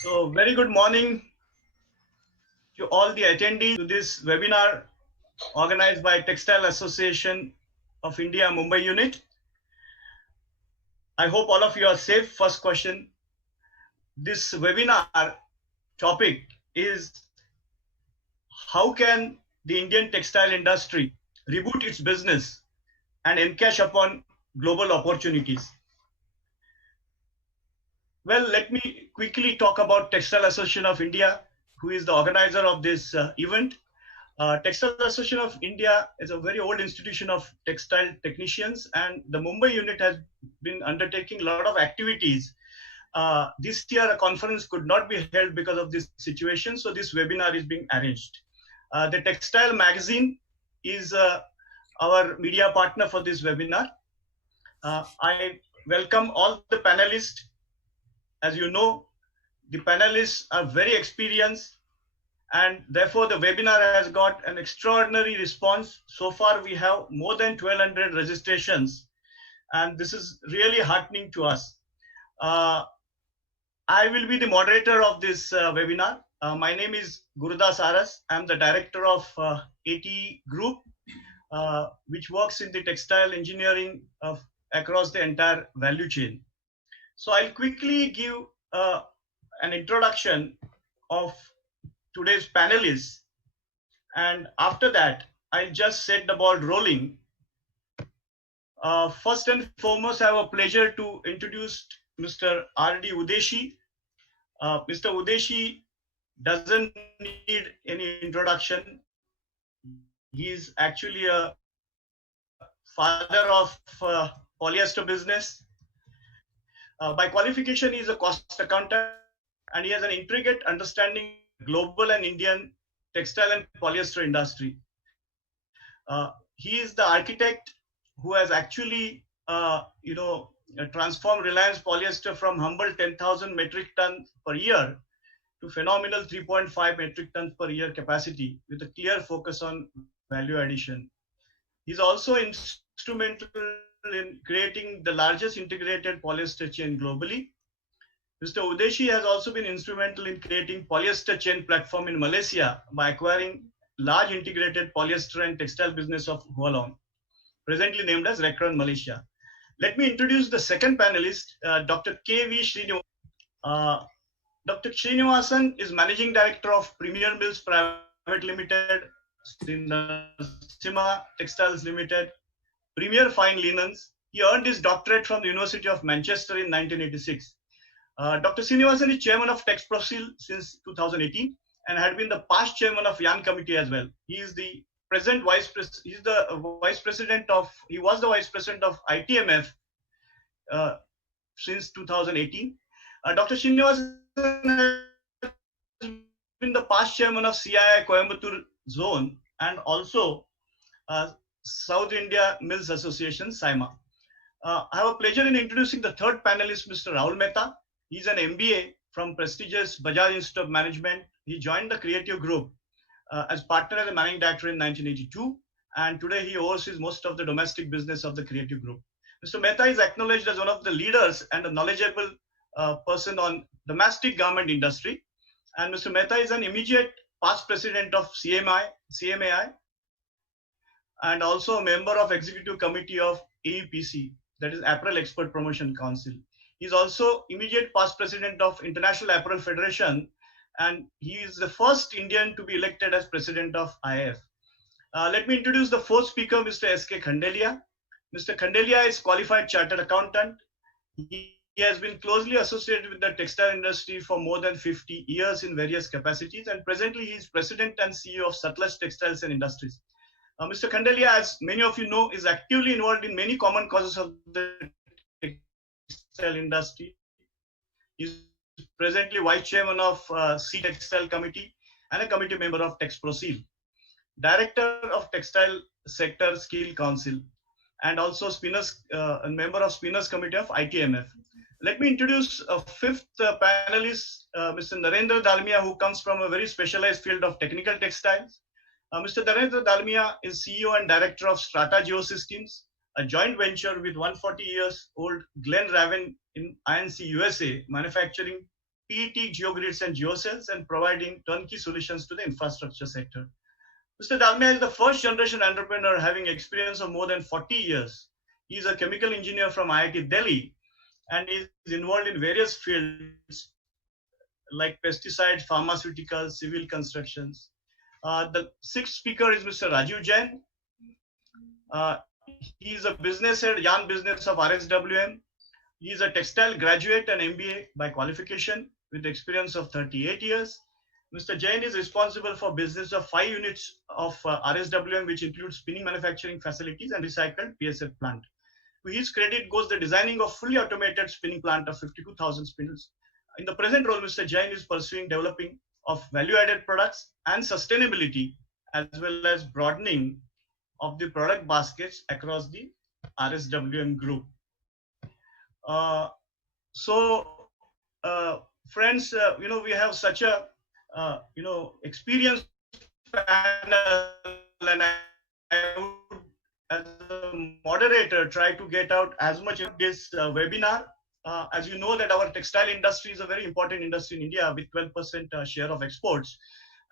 So, very good morning to all the attendees to this webinar organized by Textile Association of India Mumbai unit. I hope all of you are safe. First question. This webinar topic is how can the Indian textile industry reboot its business and encash upon global opportunities? Well, let me quickly talk about Textile Association of India, who is the organizer of this event. Textile Association of India is a very old institution of textile technicians, and the Mumbai unit has been undertaking a lot of activities. This year, a conference could not be held because of this situation, so this webinar is being arranged. The Textile magazine is our media partner for this webinar. I welcome all the panelists. As you know, the panelists are very experienced, and therefore the webinar has got an extraordinary response. So far we have more than 1200 registrations, and this is really heartening to us. I will be the moderator of this webinar. My name is Gurudas Aras. I'm the director of AT Group, which works in the textile engineering across the entire value chain. So I'll quickly give an introduction of today's panelists, and after that I'll just set the ball rolling. First and foremost, I have a pleasure to introduce Mr. R.D. Udeshi. Mr. Udeshi doesn't need any introduction. He is actually a father of polyester business. By qualification, he is a cost accountant, and he has an intricate understanding of global and Indian textile and polyester industry. He is the architect who has actually, transformed Reliance Polyester from humble 10,000 metric tons per year to phenomenal 3.5 metric tons per year capacity with a clear focus on value addition. He's also instrumental in creating the largest integrated polyester chain globally. Mr. Udeshi has also been instrumental in creating polyester chain platform in Malaysia by acquiring large integrated polyester and textile business of Hualong, presently named as Recron Malaysia. Let me introduce the second panelist, Dr. K.V. Srinivasan. Dr. Srinivasan is Managing Director of Premier Mills Private Limited, Sima Textiles Limited, Premier Fine Linens. He earned his doctorate from the University of Manchester in 1986. Dr. Srinivasan is chairman of TextProsil since 2018 and had been the past chairman of Yan Committee as well. He is the present vice president. He was the vice president of ITMF since 2018. Dr. Srinivasan has been the past chairman of CII Coimbatore Zone and also South India Mills Association, SIMA. I have a pleasure in introducing the third panelist, Mr. Rahul Mehta. He's an MBA from prestigious Bajaj Institute of Management. He joined the Creative Group as partner and managing director in 1982, and today he oversees most of the domestic business of the Creative Group. Mr. Mehta is acknowledged as one of the leaders and a knowledgeable person on domestic garment industry, and Mr. Mehta is an immediate past president of CMAI, and also a member of executive committee of AEPC, that is Apparel Export Promotion Council. He's also immediate past president of International Apparel Federation, and he is the first Indian to be elected as president of IAF. Let me introduce the fourth speaker, Mr. S.K. Khandelia. Mr. Khandelia is qualified chartered accountant. He has been closely associated with the textile industry for more than 50 years in various capacities, and presently he is president and CEO of Sutlej Textiles and Industries. Mr. Khandelia, as many of you know, is actively involved in many common causes of the textile industry. He's presently vice chairman of C Textile Committee and a committee member of TextProsil, director of Textile Sector Skill Council, and also a member of Spinners Committee of ITMF. Let me introduce a fifth panelist, Mr. Narendra Dalmia, who comes from a very specialized field of technical textiles. Mr. Narendra Dalmia is CEO and director of Strata Geosystems, a joint venture with 140 years old Glen Raven in INC USA, manufacturing PET, geogrids, and geocells, and providing turnkey solutions to the infrastructure sector. Mr. Dalmia is the first generation entrepreneur having experience of more than 40 years. He is a chemical engineer from IIT Delhi and is involved in various fields like pesticides, pharmaceuticals, civil constructions. The sixth speaker is Mr. Rajiv Jain. He is a business head, yarn business of RSWM. He is a textile graduate and MBA by qualification with experience of 38 years. Mr. Jain is responsible for business of 5 units of RSWM, which includes spinning manufacturing facilities and recycled PSF plant. To his credit goes the designing of fully automated spinning plant of 52,000 spindles. In the present role, Mr. Jain is pursuing developing of value-added products and sustainability, as well as broadening of the product baskets across the RSWM group. So, friends, we have such a experienced panel, and I would, as a moderator, try to get out as much of this webinar. As you know, that our textile industry is a very important industry in India with 12% share of exports,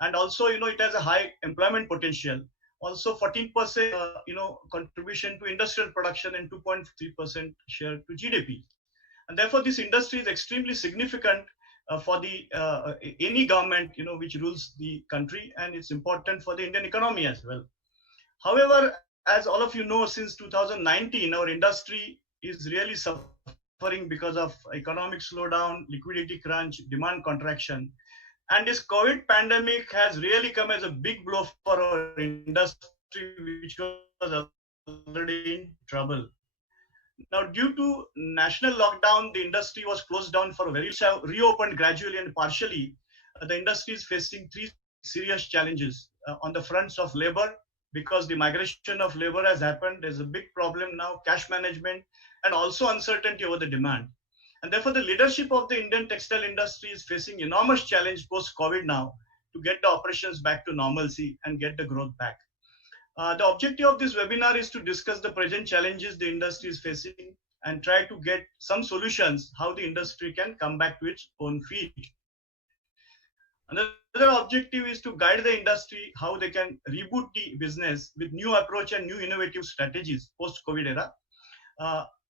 and also it has a high employment potential. Also, 14% contribution to industrial production and 2.3% share to GDP. And therefore, this industry is extremely significant for the any government which rules the country, and it's important for the Indian economy as well. However, as all of you know, since 2019, our industry is really suffering because of economic slowdown, liquidity crunch, demand contraction, and this COVID pandemic has really come as a big blow for our industry, which was already in trouble. Now, due to national lockdown, the industry was closed down for a very reopened gradually and partially. The industry is facing three serious challenges on the fronts of labor, because the migration of labor has happened. There's a big problem now, cash management, and also uncertainty over the demand. And therefore, the leadership of the Indian textile industry is facing enormous challenge post-COVID now to get the operations back to normalcy and get the growth back. The objective of this webinar is to discuss the present challenges the industry is facing and try to get some solutions how the industry can come back to its own feet. Another objective is to guide the industry how they can reboot the business with new approach and new innovative strategies post-COVID era.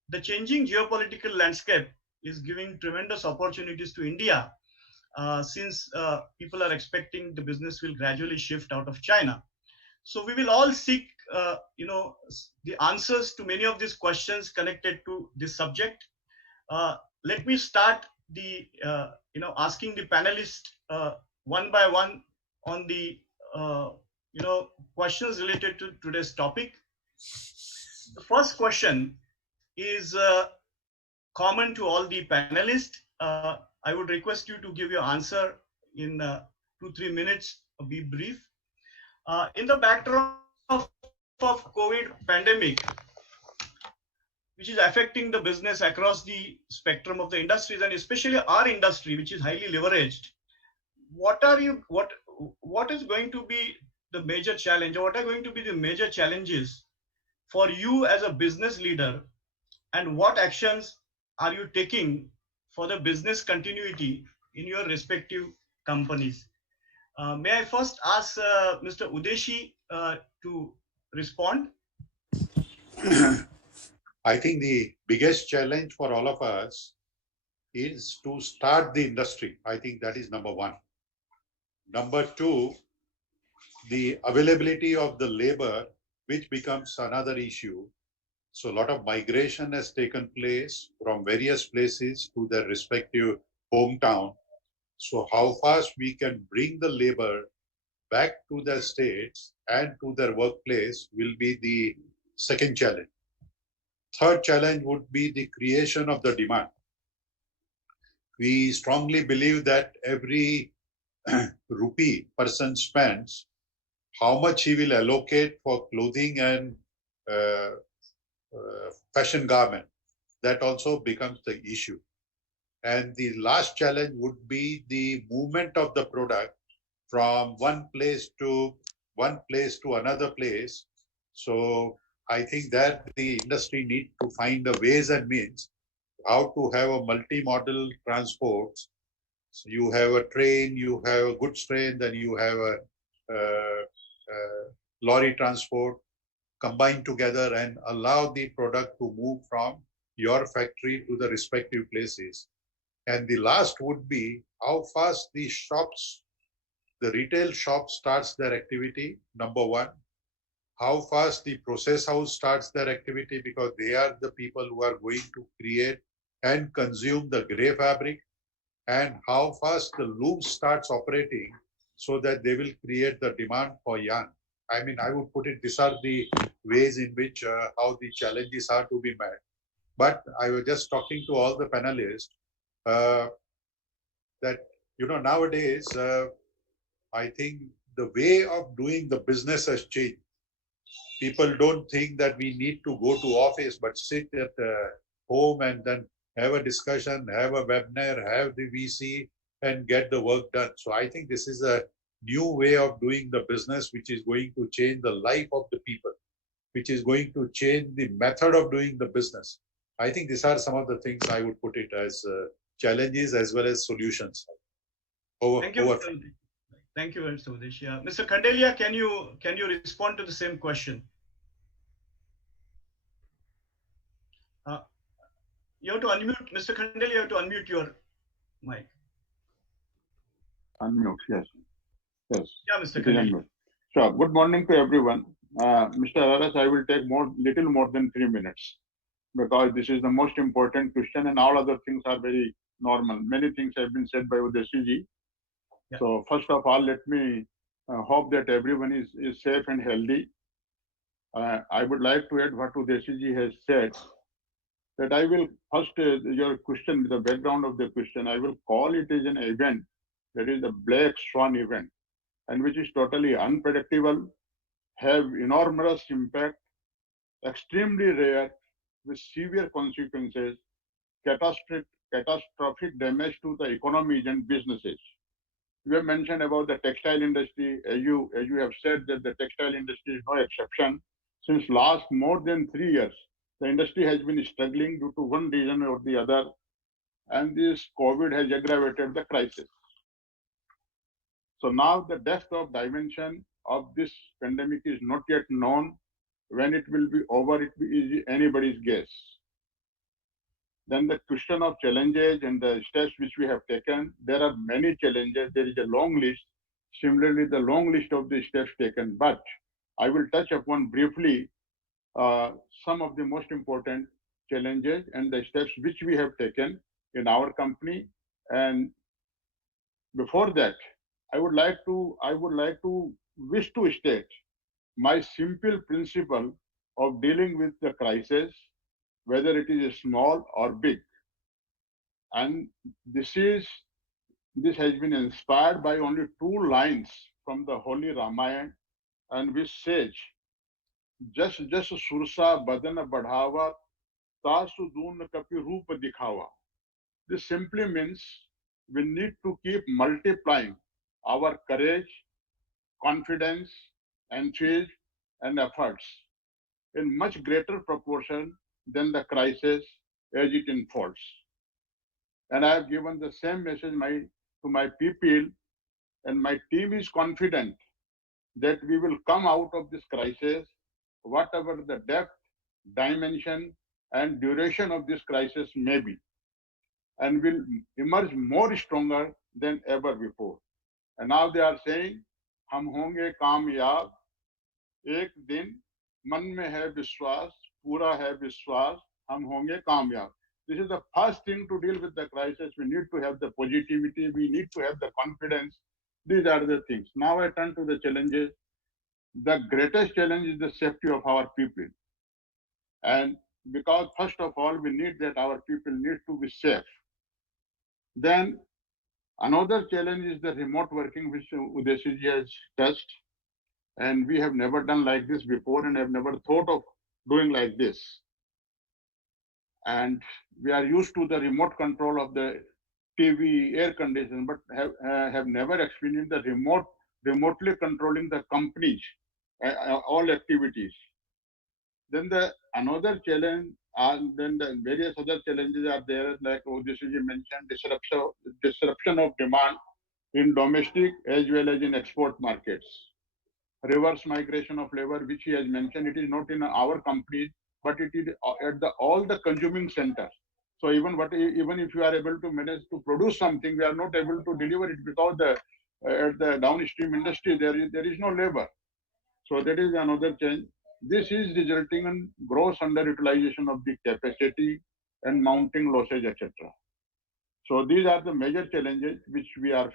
The changing geopolitical landscape is giving tremendous opportunities to India since people are expecting the business will gradually shift out of China. So we will all seek, the answers to many of these questions connected to this subject. Let me start the, asking the panelists one by one on the, questions related to today's topic. The first question is common to all the panelists. I would request you to give your answer in 2-3 minutes, be brief. In the backdrop of COVID pandemic, which is affecting the business across the spectrum of the industries, and especially our industry, which is highly leveraged, what is going to be the major challenge, or what are going to be the major challenges for you as a business leader, and what actions are you taking for the business continuity in your respective companies? May I first ask Mr. Udeshi to respond? I think the biggest challenge for all of us is to start the industry. I think that is number one. Number two, the availability of the labor, which becomes another issue. So a lot of migration has taken place from various places to their respective hometown. So how fast we can bring the labor back to their states and to their workplace will be the second challenge. Third challenge would be the creation of the demand. We strongly believe that every rupee person spends, how much he will allocate for clothing and fashion garment, that also becomes the issue. And the last challenge would be the movement of the product from one place to another place. So I think that the industry needs to find the ways and means how to have a multimodal transport So you have a train, you have a goods train, then you have a lorry transport combined together and allow the product to move from your factory to the respective places. And the last would be how fast the shops, the retail shop starts their activity, number one. How fast the process house starts their activity, because they are the people who are going to create and consume the gray fabric, and how fast the loom starts operating so that they will create the demand for yarn. I mean, I would put it, these are the ways in which how the challenges are to be met. But I was just talking to all the panelists uh, that, nowadays, I think the way of doing the business has changed. People don't think that we need to go to office, but sit at home and then have a discussion, have a webinar, have the VC, and get the work done. So I think this is a new way of doing the business, which is going to change the life of the people, which is going to change the method of doing the business. I think these are some of the things I would put it as challenges as well as solutions. Thank you. Thank you very much, Sudesh. Yeah. Mr. Khandelia, can you respond to the same question? You have to unmute, Mr. Khandelia, you have to unmute your mic. Unmute, yes. Yes. Yeah, Mr. Khandelia. Sure. Good morning to everyone. Mr. Araras, I will take little more than 3 minutes, because this is the most important question and all other things are very normal. Many things have been said by Udeshiji. Yeah. So first of all, let me hope that everyone is safe and healthy. I would like to add what Udeshiji has said, that I will first, your question, the background of the question, I will call it as an event, that is the black swan event, and which is totally unpredictable, have enormous impact, extremely rare, with severe consequences, catastrophic damage to the economies and businesses. You have mentioned about the textile industry. As you have said, that the textile industry is no exception. Since last more than 3 years, the industry has been struggling due to one reason or the other, and this COVID has aggravated the crisis. So now the depth of dimension of this pandemic is not yet known. When it will be over, it will be anybody's guess. Then the question of challenges and the steps which we have taken, there are many challenges. There is a long list. Similarly, the long list of the steps taken. But I will touch upon briefly some of the most important challenges and the steps which we have taken in our company. And before that, I would like to wish to state my simple principle of dealing with the crisis, whether it is small or big. And this has been inspired by only 2 lines from the Holy Ramayana, and which says, "Jas jas sursa badan badhawa, tasu doon kapi roop dikhawa." This simply means we need to keep multiplying our courage, confidence, and faith and efforts in much greater proportion than the crisis as it unfolds. And I have given the same message to my people, and my team is confident that we will come out of this crisis, whatever the depth, dimension, and duration of this crisis may be, and will emerge more stronger than ever before. And now they are saying, "Hum honge kamyab, ek din मन में है विश्वास, पूरा है विश्वास, हम होंगे कामयाब." This is the first thing to deal with the crisis. We need to have the positivity. We need to have the confidence. These are the things. Now I turn to the challenges. The greatest challenge is the safety of our people. And because first of all, we need that our people need to be safe. Then another challenge is the remote working, which Udeshiji has touched. And we have never done like this before and have never thought of doing like this. And we are used to the remote control of the TV, air conditioning, but have never experienced the remotely controlling the companies, all activities. Then the another challenge, and then the various other challenges are there, like Odysseus mentioned, disruption of demand in domestic as well as in export markets. Reverse migration of labor, which he has mentioned, it is not in our companies, but it is at the all the consuming centers. So even if you are able to manage to produce something, we are not able to deliver it because the at the downstream industry there is no labor. So that is another change. This is resulting in gross underutilization of the capacity and mounting losses, etc. So these are the major challenges which we are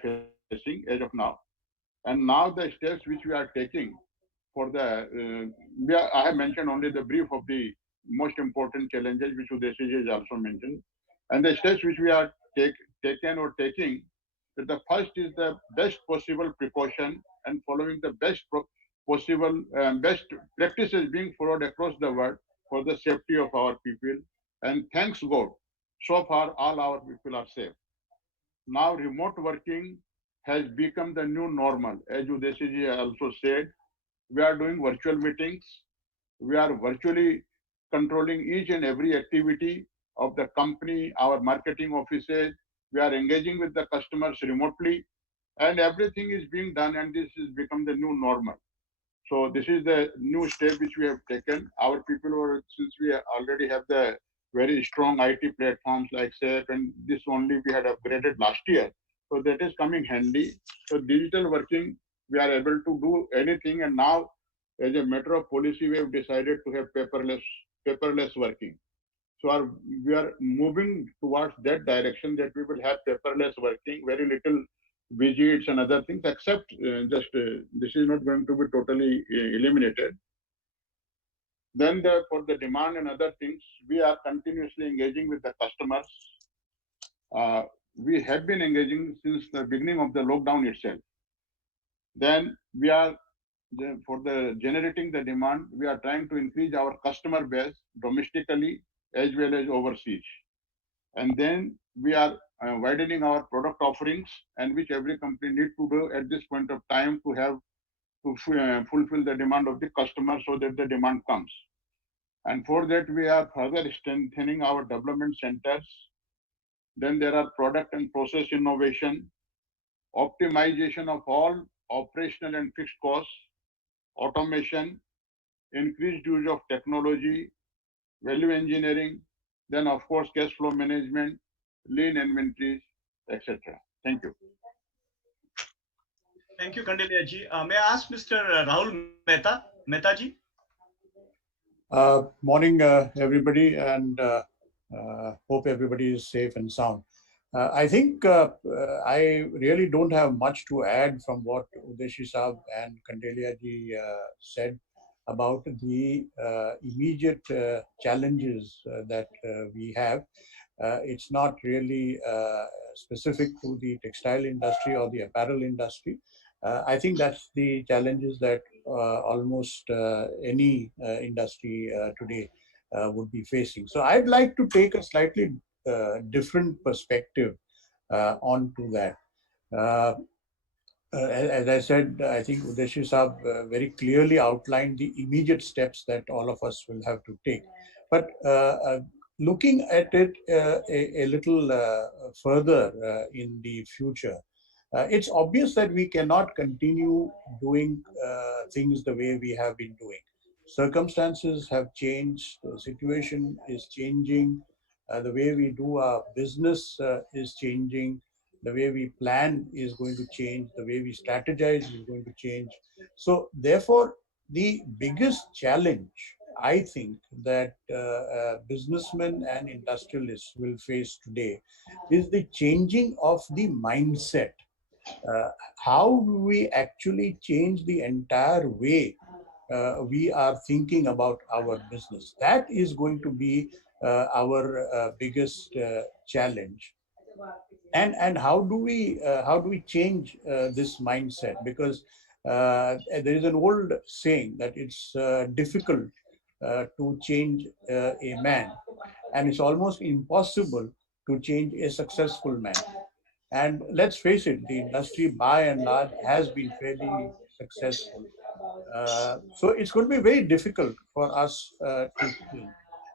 facing as of now. And now the steps which we are taking for the, I have mentioned only the brief of the most important challenges which Udeshiji has also mentioned. And the steps which we are taken or taking, that the first is the best possible precaution and following the possible best practices being followed across the world for the safety of our people. And thanks God, so far all our people are safe. Now remote working has become the new normal. As Udeshiji also said, we are doing virtual meetings. We are virtually controlling each and every activity of the company, our marketing offices. We are engaging with the customers remotely, and everything is being done, and this has become the new normal. So this is the new step which we have taken. Our people were, since we already have the very strong IT platforms like SAP, and this only we had upgraded last year. So that is coming handy. So digital working, we are able to do anything. And now, as a matter of policy, we have decided to have paperless working. So we are moving towards that direction, that we will have paperless working, very little visits and other things, except this is not going to be totally eliminated. Then for the demand and other things, we are continuously engaging with the customers. We have been engaging since the beginning of the lockdown itself. Then for the generating the demand, we are trying to increase our customer base domestically as well as overseas. And then we are widening our product offerings, and which every company needs to do at this point of time to fulfill the demand of the customer, so that the demand comes. And for that, we are further strengthening our development centers. Then there are product and process innovation, optimization of all operational and fixed costs, automation, increased use of technology, value engineering, then of course cash flow management, lean inventories, etc. Thank you. Thank you, Kandilia ji. May I ask Mr. Rahul Mehta ji? Morning, everybody, and hope everybody is safe and sound. I think I really don't have much to add from what Udeshi Saab and Kandelia ji said about the immediate challenges that we have. It's not really specific to the textile industry or the apparel industry. I think that's the challenges that almost any industry today would be facing. So I'd like to take a slightly different perspective onto that. As I said, I think Udeshi Saab very clearly outlined the immediate steps that all of us will have to take. But looking at it a little further in the future, it's obvious that we cannot continue doing things the way we have been doing. Circumstances have changed, the situation is changing, the way we do our business is changing, the way we plan is going to change, the way we strategize is going to change. So therefore, the biggest challenge, I think, that businessmen and industrialists will face today is the changing of the mindset. How do we actually change the entire way we are thinking about our business? That is going to be our biggest challenge. And how do we change this mindset? Because there is an old saying that it's difficult to change a man, and it's almost impossible to change a successful man. And let's face it, the industry by and large has been fairly successful. So it's going to be very difficult for us to change.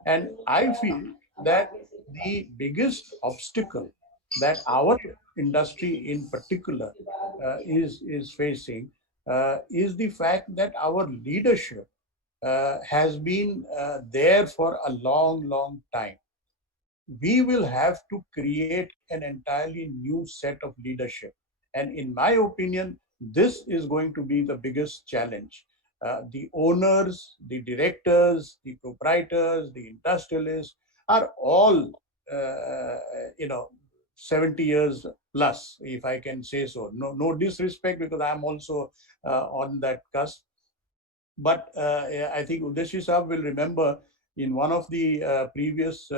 And I feel that the biggest obstacle that our industry in particular is facing is the fact that our leadership has been there for a long, long time. We will have to create an entirely new set of leadership. And in my opinion, this is going to be the biggest challenge. The owners, the directors, the proprietors, the industrialists are all, uh, you know, 70 years plus, if I can say so. No, no disrespect, because I'm also on that cusp. But I think Udeshi Saab will remember in one of the previous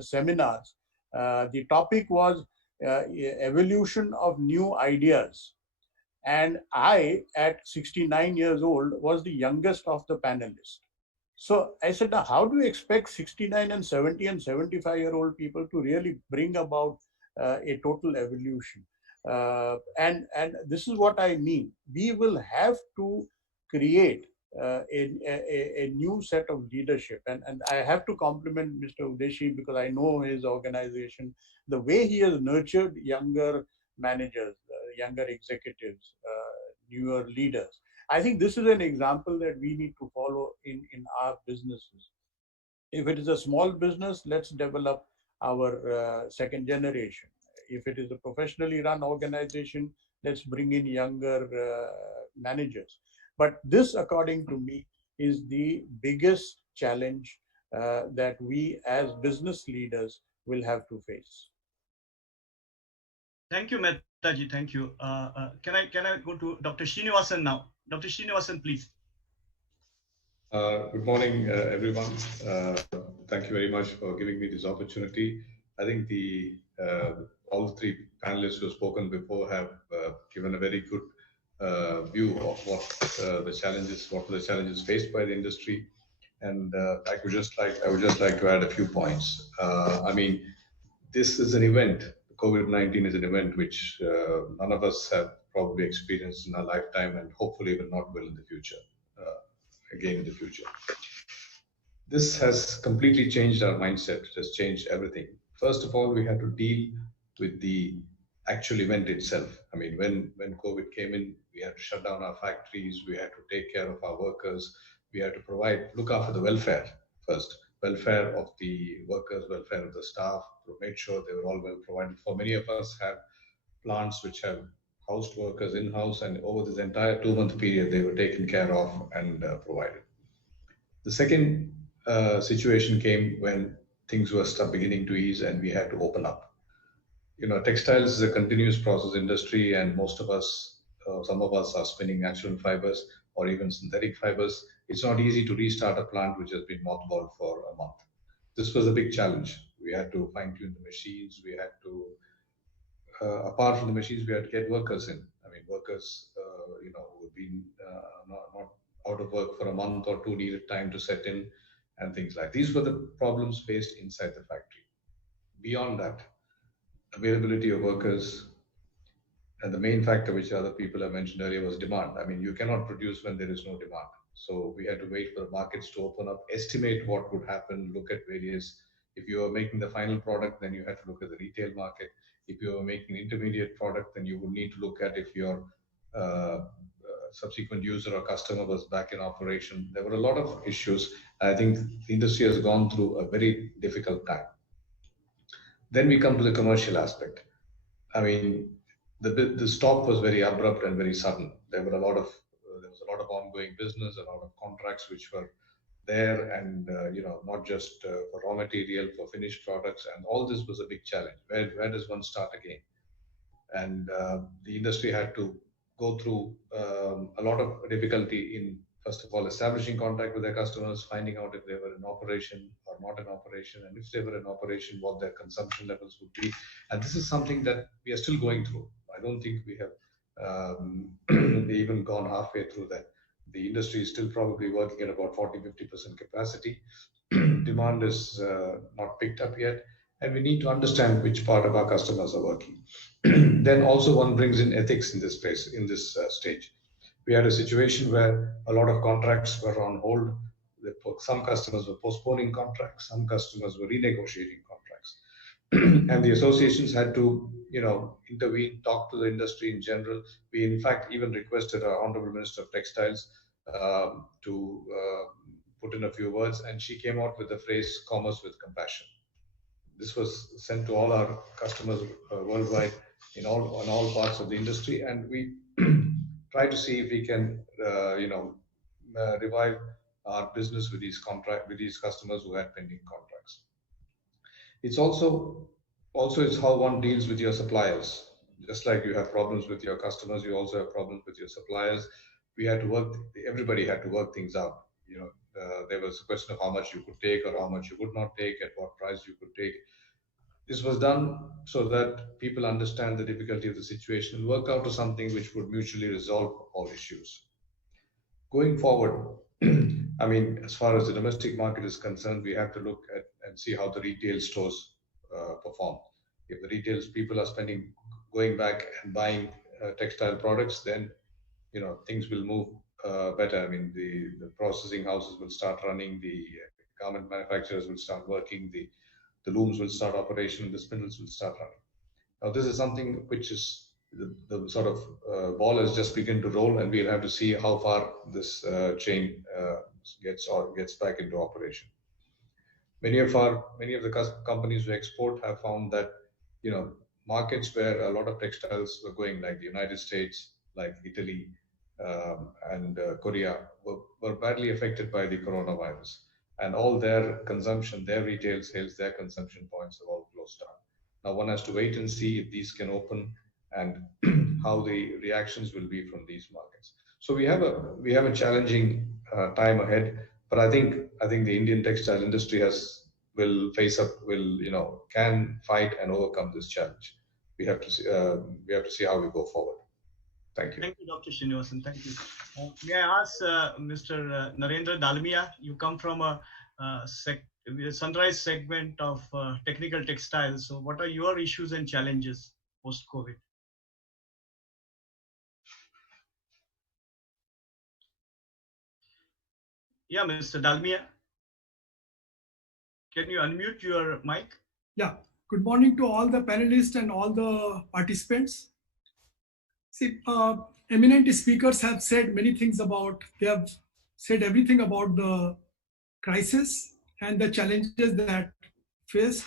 seminars, the topic was evolution of new ideas. And I, at 69 years old, was the youngest of the panelists. So I said, now, how do you expect 69 and 70 and 75-year-old people to really bring about a total evolution? And this is what I mean. We will have to create a new set of leadership. And I have to compliment Mr. Udeshi, because I know his organization, the way he has nurtured younger managers, younger executives, newer leaders. I think this is an example that we need to follow in our businesses. If it is a small business, let's develop our second generation. If it is a professionally run organization, let's bring in younger managers. But this, according to me, is the biggest challenge that we as business leaders will have to face. Thank you, Mehtaji. Thank you. Can I go to Dr. Srinivasan now? Dr. Srinivasan, please. Good morning, everyone. Thank you very much for giving me this opportunity. I think all the three panelists who have spoken before have given a very good view of what the challenges faced by the industry. And I would just like to add a few points. I mean, this is an event. COVID-19 is an event which none of us have probably experienced in our lifetime, and hopefully will in the future. Again in the future. This has completely changed our mindset. It has changed everything. First of all, we had to deal with the actual event itself. I mean, when COVID came in, we had to shut down our factories. We had to take care of our workers. We had to look after the welfare first, welfare of the workers, welfare of the staff, to make sure they were all well provided. For many of us have plants which have housed workers in-house, and over this entire 2-month period, they were taken care of and provided. The second situation came when things were beginning to ease and we had to open up. You know, textiles is a continuous process industry, and most of us, some of us are spinning natural fibers or even synthetic fibers. It's not easy to restart a plant which has been mothballed for a month. This was a big challenge. We had to fine-tune the machines. We had to apart from the machines, we had to get workers in. I mean, workers, who've been not out of work for a month or two, needed time to set in and things like these were the problems faced inside the factory. Beyond that, availability of workers, and the main factor which other people have mentioned earlier was demand. I mean, you cannot produce when there is no demand. So we had to wait for the markets to open up, estimate what would happen, look at various. If you are making the final product, then you have to look at the retail market. If you are making an intermediate product, then you would need to look at if your subsequent user or customer was back in operation. There were a lot of issues. I think the industry has gone through a very difficult time. Then we come to the commercial aspect. I mean, the stop was very abrupt and very sudden. There was a lot of ongoing business, a lot of contracts which were there, and not just for raw material, for finished products, and all this was a big challenge. Where does one start again? And the industry had to go through a lot of difficulty in, first of all, establishing contact with their customers, finding out if they were in operation or not in operation, and if they were in operation, what their consumption levels would be. And this is something that we are still going through. I don't think we have even gone halfway through that. The industry is still probably working at about 40-50% capacity. Demand is not picked up yet, and we need to understand which part of our customers are working. Then also one brings in ethics in this space, in this stage. We had a situation where a lot of contracts were on hold. Some customers were postponing contracts, some customers were renegotiating contracts. And the associations had to, intervene, talk to the industry in general. We, in fact, even requested our Honorable Minister of Textiles to put in a few words, and she came out with the phrase "commerce with compassion." This was sent to all our customers worldwide on all parts of the industry, and we try to see if we can, revive our business with these customers who had pending contracts. It's also is how one deals with your suppliers. Just like you have problems with your customers, you also have problems with your suppliers. Everybody had to work things out. There was a question of how much you could take or how much you would not take, at what price you could take. This was done so that people understand the difficulty of the situation and work out to something which would mutually resolve all issues. Going forward, I mean, as far as the domestic market is concerned, we have to look at and see how the retail stores perform. If the retail people are going back and buying textile products, then things will move better. I mean, the processing houses will start running, the garment manufacturers will start working, the looms will start operation, the spindles will start running. Now, this is something which is the sort of ball has just begun to roll, and we'll have to see how far this chain gets back into operation. Many of the companies who export have found that markets where a lot of textiles were going, like the United States, like Italy, and Korea, were badly affected by the coronavirus, and all their consumption, their retail sales, their consumption points have all closed down. Now one has to wait and see if these can open and how the reactions will be from these markets. So we have a challenging time ahead, but I think the Indian textile industry can fight and overcome this challenge. We have to see how we go forward. Thank you. Thank you, Dr. Srinivasan. Thank you. May I ask Mr. Narendra Dalmia? You come from a sunrise segment of technical textiles. So, what are your issues and challenges post-COVID? Yeah, Mr. Dalmia, can you unmute your mic? Yeah. Good morning to all the panelists and all the participants. See, eminent speakers have said many things they have said everything about the crisis and the challenges that faced.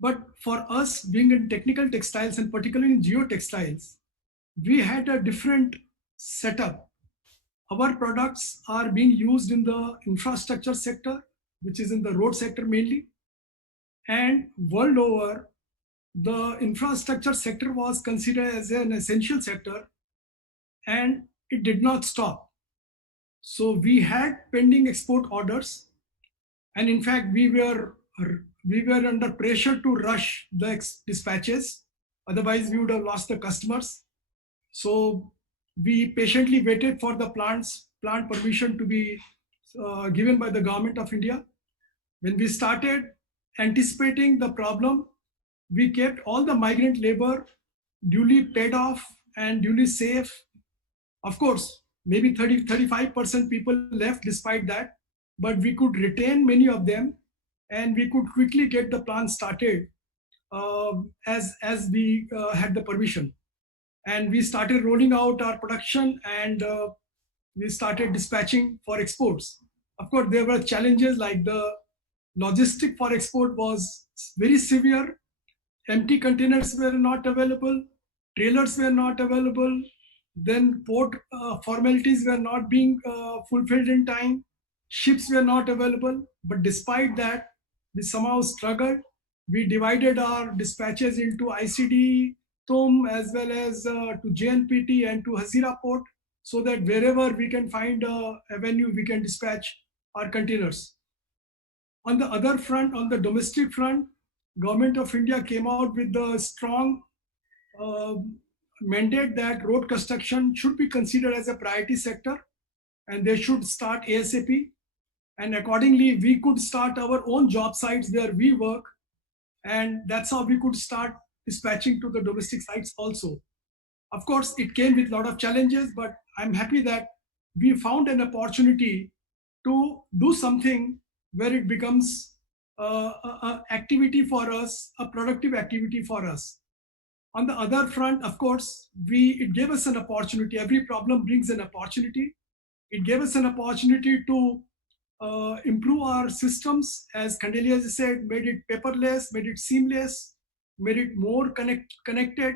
But for us, being in technical textiles and particularly in geotextiles, we had a different setup. Our products are being used in the infrastructure sector, which is in the road sector mainly. And world over, the infrastructure sector was considered as an essential sector, and it did not stop. So we had pending export orders, and in fact we were under pressure to rush the dispatches, otherwise we would have lost the customers. So we patiently waited for the plant permission to be given by the government of India. When we started anticipating the problem, we kept all the migrant labor duly paid off and duly safe. Of course, maybe 35% people left despite that, but we could retain many of them, and we could quickly get the plant started as we had the permission. And we started rolling out our production, and we started dispatching for exports. Of course, there were challenges like the logistic for export was very severe. Empty containers were not available, trailers were not available, then port formalities were not being fulfilled in time, ships were not available. But despite that, we somehow struggled. We divided our dispatches into ICD, TUM, as well as to JNPT and to Hazira port, so that wherever we can find a avenue, we can dispatch our containers. On the other front, on the domestic front, Government of India came out with the strong mandate that road construction should be considered as a priority sector, and they should start ASAP. And accordingly, we could start our own job sites where we work, and that's how we could start dispatching to the domestic sites also. Of course, it came with a lot of challenges, but I'm happy that we found an opportunity to do something where it becomes a activity for us, a productive activity for us. On the other front, of course, it gave us an opportunity. Every problem brings an opportunity. It gave us an opportunity to improve our systems, as Khandelia said, made it paperless, made it seamless, made it more connected,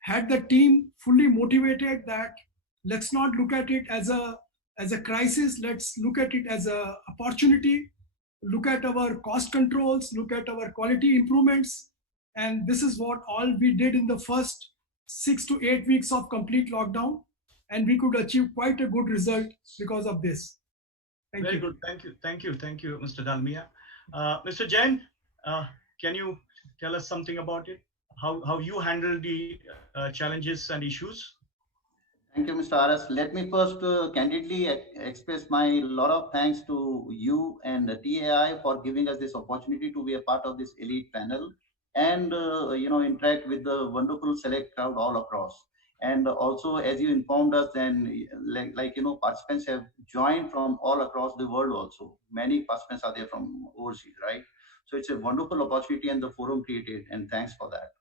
had the team fully motivated that let's not look at it as a crisis, let's look at it as a opportunity, look at our cost controls, look at our quality improvements. And this is what all we did in the first 6 to 8 weeks of complete lockdown, and we could achieve quite a good result because of this. Thank Very you. good. Thank you, Mr. Dalmia. Mr. Jain, can you tell us something about it? How you handle the challenges and issues? Thank you, Mr. RS. Let me first candidly express my lot of thanks to you and the TAI for giving us this opportunity to be a part of this elite panel and interact with the wonderful select crowd all across. And also, as you informed us, then participants have joined from all across the world. Also, many participants are there from overseas, right? So it's a wonderful opportunity and the forum created, and thanks for that.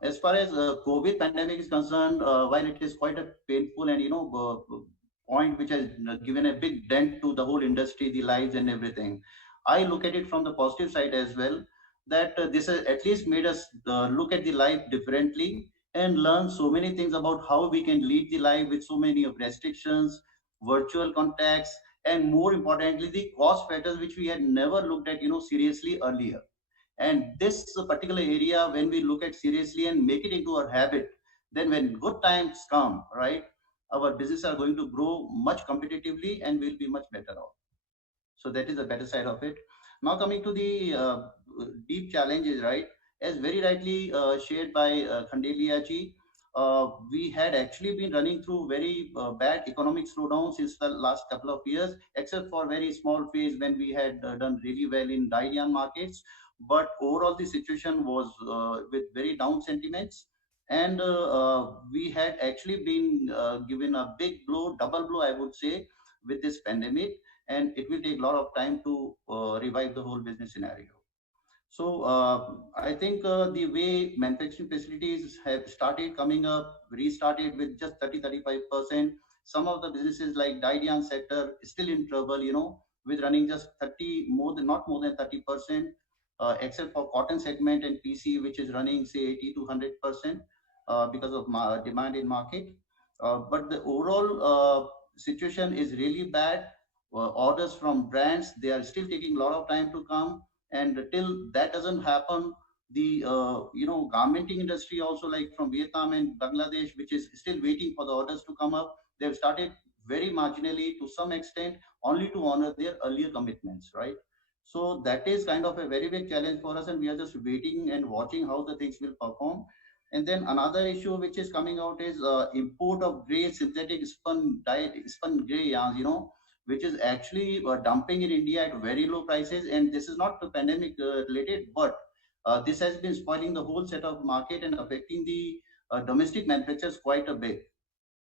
As far as COVID pandemic is concerned, while it is quite a painful and point which has given a big dent to the whole industry, the lives and everything, I look at it from the positive side as well. That this has at least made us look at the life differently and learn so many things about how we can lead the life with so many of restrictions, virtual contacts, and more importantly, the cost factors which we had never looked at seriously earlier. And this particular area, when we look at seriously and make it into our habit, then when good times come, right, our business are going to grow much competitively and we'll be much better off. So that is the better side of it. Now coming to the deep challenges, right? As very rightly shared by Khandelia ji, we had actually been running through very bad economic slowdown since the last couple of years, except for very small phase when we had done really well in Dalian markets. But overall, the situation was with very down sentiments. And we had actually been given a big blow, double blow, I would say, with this pandemic, and it will take a lot of time to revive the whole business scenario. So I think the way manufacturing facilities have started coming up, restarted with just 30-35%. Some of the businesses like Daidian sector is still in trouble, with running just 30, not more than 30%, except for cotton segment and PC, which is running say 80 to 100% because of demand in market. But the overall situation is really bad. Orders from brands, they are still taking a lot of time to come, and till that doesn't happen, the garmenting industry also, like from Vietnam and Bangladesh, which is still waiting for the orders to come up, they've started very marginally to some extent, only to honor their earlier commitments, right? So that is kind of a very big challenge for us, and we are just waiting and watching how the things will perform. And then another issue which is coming out is import of gray synthetic spun gray yarns, which is actually dumping in India at very low prices. And this is not the pandemic related, but this has been spoiling the whole set of market and affecting the domestic manufacturers quite a bit.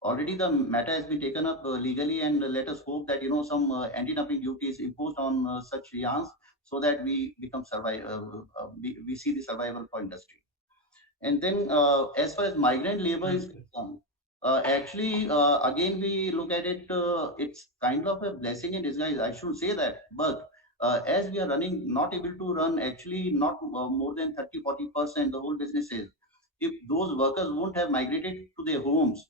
Already the matter has been taken up legally, and let us hope that some anti-dumping duty is imposed on such yarns, so that we become we see the survival for industry. And then as far as migrant labor is concerned, actually, again, we look at it, it's kind of a blessing in disguise. I should say that. But as we are running, not able to run actually not more than 30-40%, the whole businesses. If those workers won't have migrated to their homes,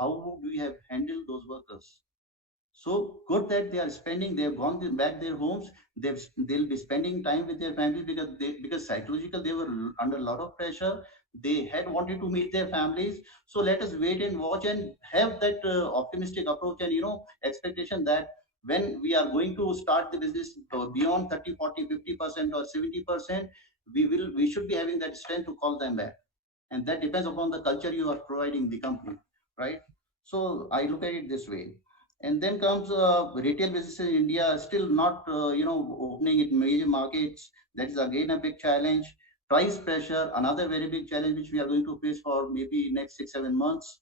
how would we have handled those workers? So good that they are spending, they have gone back their homes, they'll be spending time with their families, because psychological they were under a lot of pressure. They had wanted to meet their families. So let us wait and watch and have that optimistic approach and expectation that when we are going to start the business beyond 30, 40, 50% or 70%, we should be having that strength to call them back. And that depends upon the culture you are providing the company, right? So I look at it this way. And then comes retail businesses in India still not opening in major markets. That is again a big challenge. Price pressure, another very big challenge which we are going to face for maybe next 6-7 months.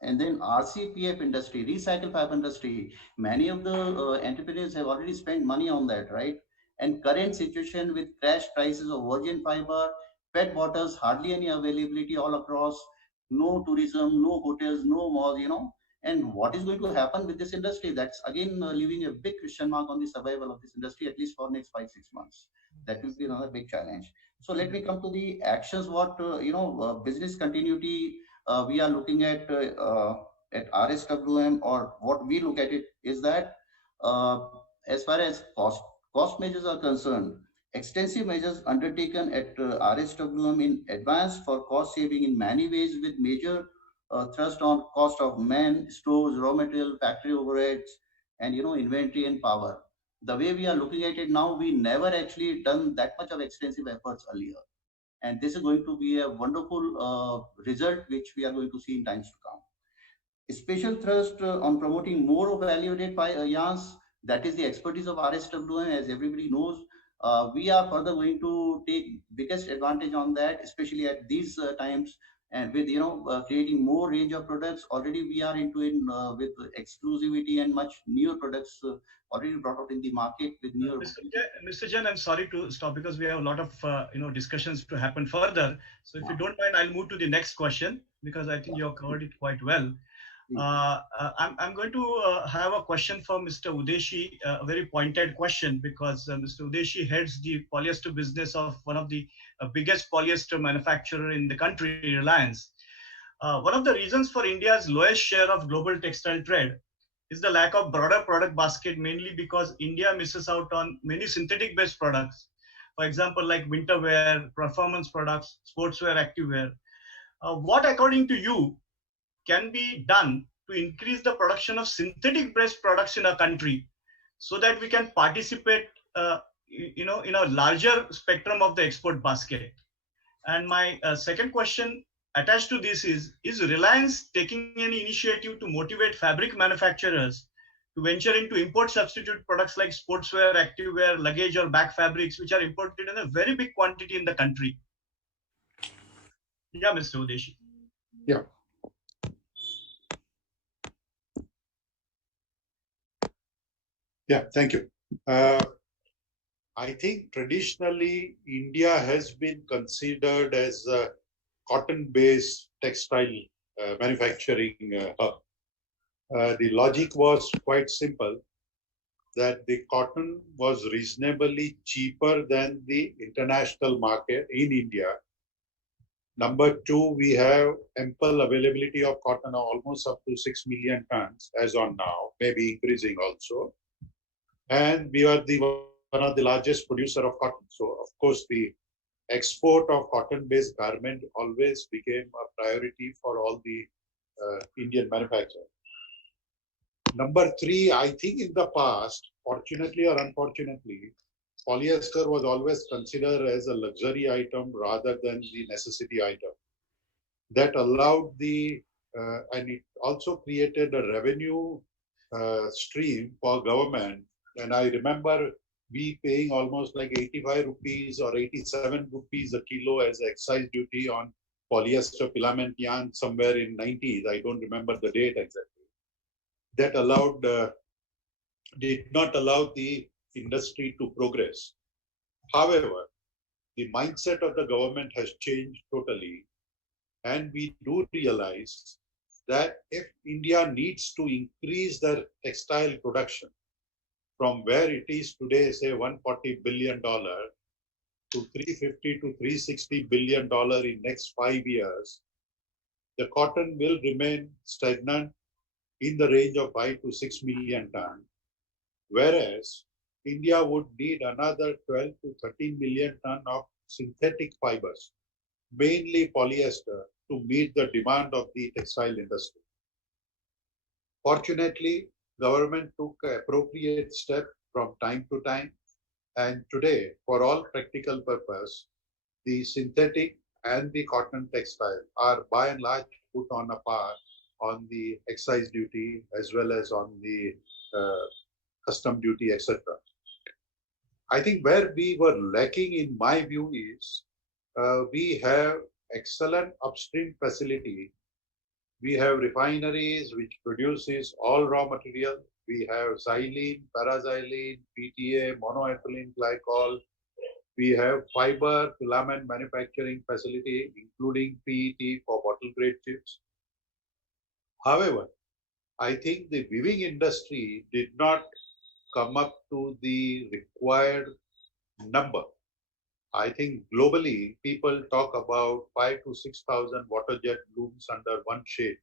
And then RCPF industry, recycle pipe industry, many of the entrepreneurs have already spent money on that, right? And current situation with crash prices of virgin fiber, PET bottles, hardly any availability all across, no tourism, no hotels, no malls, And what is going to happen with this industry? That's again leaving a big question mark on the survival of this industry, at least for next 5-6 months. That will be another big challenge. So let me come to the actions. What business continuity we are looking at RSWM, or what we look at it is that uh, as far as cost measures are concerned, extensive measures undertaken at RSWM in advance for cost saving in many ways, with major thrust on cost of men, stores, raw material, factory overheads, and inventory and power. The way we are looking at it now, we never actually done that much of extensive efforts earlier, and this is going to be a wonderful result which we are going to see in times to come. Special thrust on promoting more of value-added yarns. That is the expertise of RSWM, as everybody knows. We are further going to take biggest advantage on that, especially at these times, and with creating more range of products. Already we are into it with exclusivity and much newer products already brought out in the market with newer. Mr. Jain, I'm sorry to stop because we have a lot of discussions to happen further. So if you don't mind, I'll move to the next question because I think you have covered it quite well. I'm going to have a question for Mr. Udeshi, a very pointed question, because Mr. Udeshi heads the polyester business of one of the biggest polyester manufacturer in the country, Reliance. One of the reasons for India's lowest share of global textile trade is the lack of broader product basket, mainly because India misses out on many synthetic-based products. For example, like winter wear, performance products, sportswear, activewear. What, according to you, can be done to increase the production of synthetic-based products in our country so that we can participate, in a larger spectrum of the export basket? And my second question attached to this is Reliance taking any initiative to motivate fabric manufacturers to venture into import substitute products like sportswear, activewear, luggage, or bag fabrics, which are imported in a very big quantity in the country? Yeah, Mr. Udeshi. Yeah. Yeah, thank you. I think traditionally India has been considered as a cotton-based textile manufacturing hub. The logic was quite simple, that the cotton was reasonably cheaper than the international market in India. Number two, we have ample availability of cotton, almost up to 6 million tons as on now, maybe increasing also. And we are one of the largest producer of cotton. So of course, the export of cotton-based garment always became a priority for all the Indian manufacturers. Number three, I think in the past, fortunately or unfortunately, polyester was always considered as a luxury item rather than the necessity item. That allowed and it also created a revenue stream for government. And I remember we paying almost like 85 rupees or 87 rupees a kilo as excise duty on polyester filament yarn somewhere in 90s. I don't remember the date exactly. That did not allow the industry to progress. However, the mindset of the government has changed totally. And we do realize that if India needs to increase their textile production from where it is today, say $140 billion to $350 to $360 billion in next 5 years, the cotton will remain stagnant in the range of 5 to 6 million tons, whereas India would need another 12 to 13 million tons of synthetic fibers, mainly polyester, to meet the demand of the textile industry. Fortunately, government took appropriate steps from time to time, and today, for all practical purpose, the synthetic and the cotton textile are by and large put on a par on the excise duty as well as on the custom duty, etc. I think where we were lacking, in my view, is we have excellent upstream facility. We have refineries which produces all raw material. We have xylene, paraxylene, PTA, monoethylene glycol. We have fiber filament manufacturing facility, including PET for bottle grade chips. However, I think the weaving industry did not come up to the required number. I think globally, people talk about 5 to 6,000 water jet looms under one shade.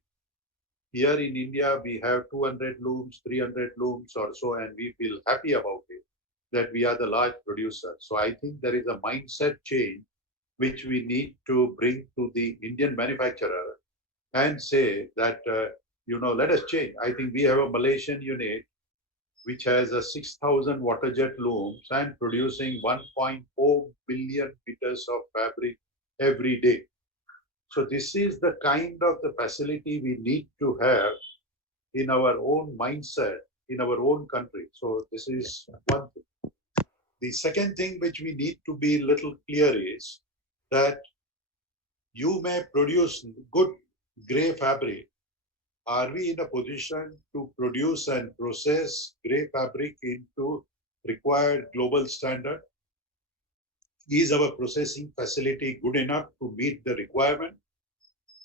Here in India, we have 200 looms, 300 looms or so, and we feel happy about it that we are the large producer. So I think there is a mindset change which we need to bring to the Indian manufacturer and say that, let us change. I think we have a Malaysian unit which has a 6,000 water jet looms and producing 1.4 billion meters of fabric every day. So this is the kind of the facility we need to have in our own mindset, in our own country. So this is one thing. The second thing which we need to be little clear is that you may produce good gray fabric. Are we in a position to produce and process gray fabric into required global standard? Is our processing facility good enough to meet the requirement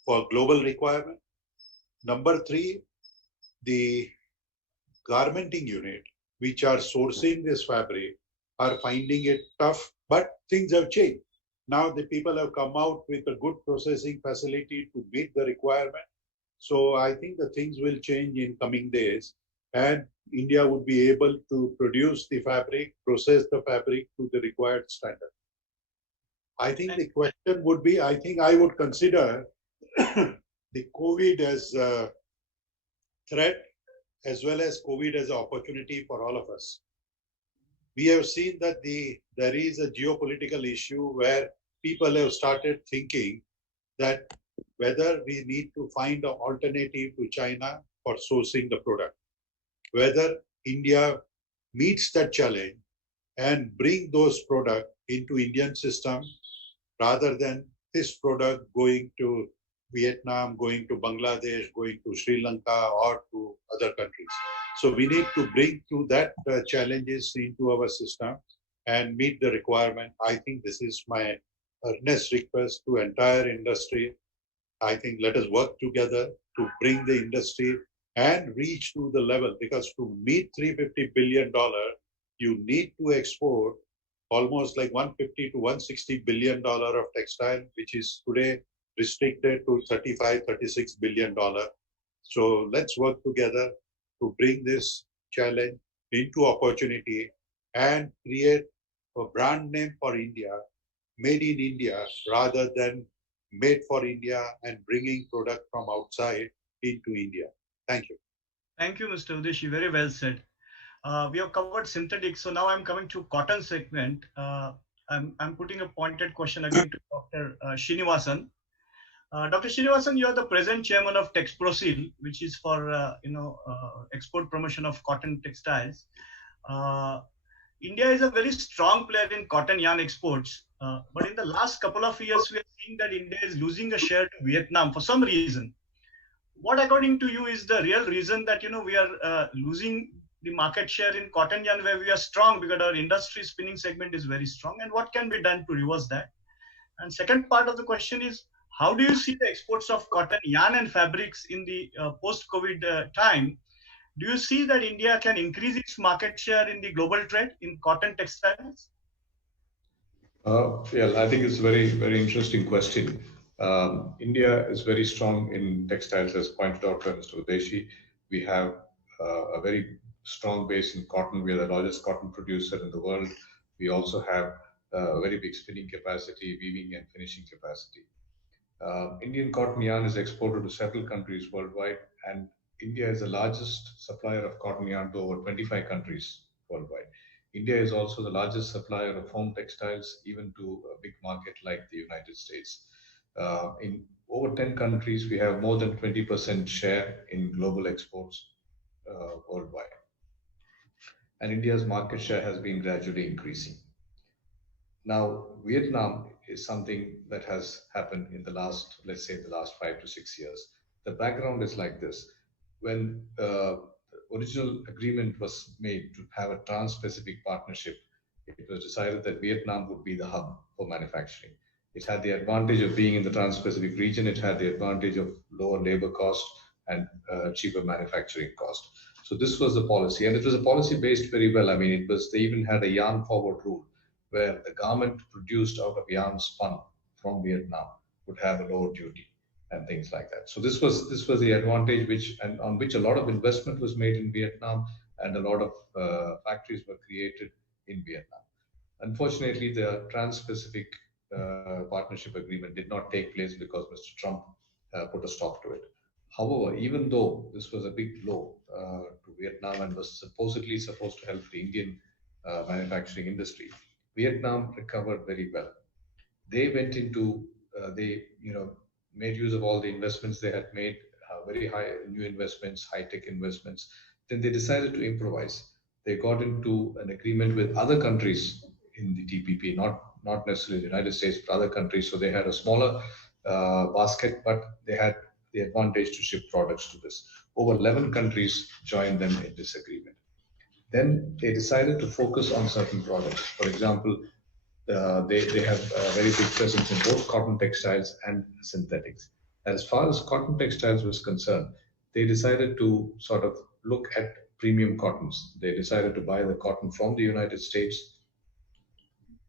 for global requirement? Number three, the garmenting unit, which are sourcing this fabric, are finding it tough, but things have changed. Now the people have come out with a good processing facility to meet the requirement. So I think the things will change in coming days, and India would be able to produce the fabric, process the fabric to the required standard. I think the question would be, I think I would consider the COVID as a threat as well as COVID as an opportunity for all of us. We have seen that there is a geopolitical issue where people have started thinking that whether we need to find an alternative to China for sourcing the product, whether India meets that challenge and bring those products into Indian system rather than this product going to Vietnam, going to Bangladesh, going to Sri Lanka or to other countries. So we need to bring to that challenges into our system and meet the requirement. I think this is my earnest request to entire industry. I think let us work together to bring the industry and reach to the level, because to meet $350 billion, you need to export almost like 150 to 160 billion dollar of textile, which is today restricted to 35, 36 billion dollar. So let's work together to bring this challenge into opportunity and create a brand name for India, made in India, rather than made for India and bringing product from outside into India. Thank you. Thank you, Mr. Udeshi. Very well said. We have covered synthetic, so now I'm coming to cotton segment. I'm putting a pointed question again to Dr. Srinivasan. Dr. Srinivasan, you are the present chairman of Texprosil, which is for export promotion of cotton textiles. India is a very strong player in cotton yarn exports, but in the last couple of years, we are seeing that India is losing a share to Vietnam for some reason. What, according to you, is the real reason that we are losing the market share in cotton yarn, where we are strong because our industry spinning segment is very strong, and what can be done to reverse that? And second part of the question is, how do you see the exports of cotton yarn and fabrics in the post-COVID time? Do you see that India can increase its market share in the global trade in cotton textiles? Yeah, I think it's a very, very interesting question. India is very strong in textiles, as pointed out by Mr. Udeshi. We have a very strong base in cotton. We are the largest cotton producer in the world. We also have a very big spinning capacity, weaving and finishing capacity. Indian cotton yarn is exported to several countries worldwide, and India is the largest supplier of cotton yarn to over 25 countries worldwide. India is also the largest supplier of home textiles, even to a big market like the United States. In over 10 countries, we have more than 20% share in global exports worldwide. And India's market share has been gradually increasing. Now, Vietnam is something that has happened in the last, let's say, the last 5 to 6 years. The background is like this. When the original agreement was made to have a trans-Pacific partnership, it was decided that Vietnam would be the hub for manufacturing. It had the advantage of being in the Trans-Pacific region. It had the advantage of lower labor cost and cheaper manufacturing cost. So this was the policy, and it was a policy based very well. I mean, it was, they even had a yarn forward rule where the garment produced out of yarn spun from Vietnam would have a lower duty and things like that. So this was the advantage which, and on which a lot of investment was made in Vietnam, and a lot of factories were created in Vietnam. Unfortunately, the Trans-Pacific Partnership Agreement did not take place because Mr. Trump put a stop to it. However, even though this was a big blow to Vietnam and was supposedly supposed to help the Indian manufacturing industry, Vietnam recovered very well. They went into, they, made use of all the investments they had made, very high new investments, high tech investments. Then they decided to improvise. They got into an agreement with other countries in the TPP, not necessarily the United States, but other countries. So they had a smaller basket, but they had the advantage to ship products to this. Over 11 countries joined them in this agreement. Then they decided to focus on certain products. For example, they have a very big presence in both cotton textiles and synthetics. As far as cotton textiles was concerned, they decided to sort of look at premium cottons. They decided to buy the cotton from the United States,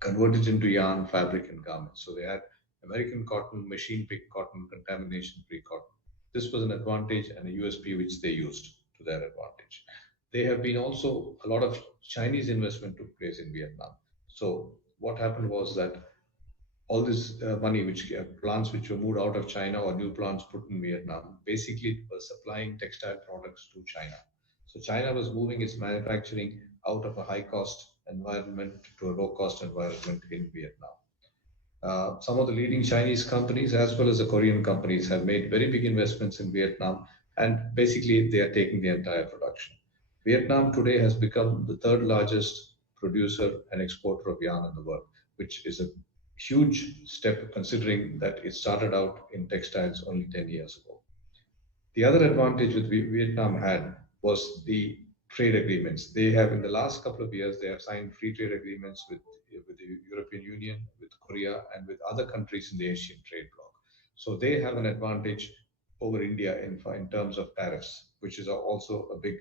convert it into yarn, fabric, and garments. So they had American cotton, machine pick cotton, contamination free cotton. This was an advantage and a USP which they used to their advantage. There have been also a lot of Chinese investment took place in Vietnam. So what happened was that all this money, which plants which were moved out of China or new plants put in Vietnam, basically was supplying textile products to China. So China was moving its manufacturing out of a high cost environment to a low cost environment in Vietnam. Some of the leading Chinese companies as well as the Korean companies have made very big investments in Vietnam, and basically they are taking the entire production. Vietnam today has become the third largest producer and exporter of yarn in the world, which is a huge step considering that it started out in textiles only 10 years ago. The other advantage with Vietnam had was the trade agreements. They have, in the last couple of years, they have signed free trade agreements with the European Union, with Korea, and with other countries in the Asian trade bloc. So they have an advantage over India in terms of tariffs, which is also a big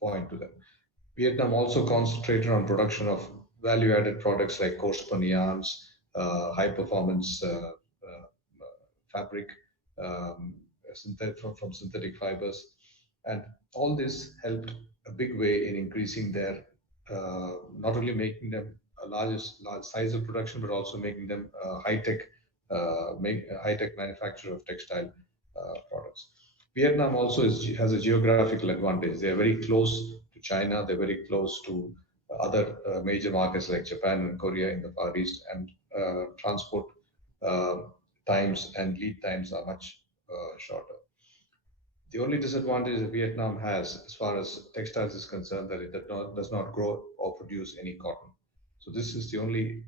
point to them. Vietnam also concentrated on production of value-added products like coarse spun yarns, high-performance fabric from synthetic fibers, and all this helped a big way in increasing their, not only making them a large size of production, but also making them high-tech manufacturer of textile products. Vietnam also has a geographical advantage. They are very close to China. They're very close to other major markets like Japan and Korea in the Far East, and transport times and lead times are much shorter. The only disadvantage that Vietnam has, as far as textiles is concerned, that it does not grow or produce any cotton. So this is the only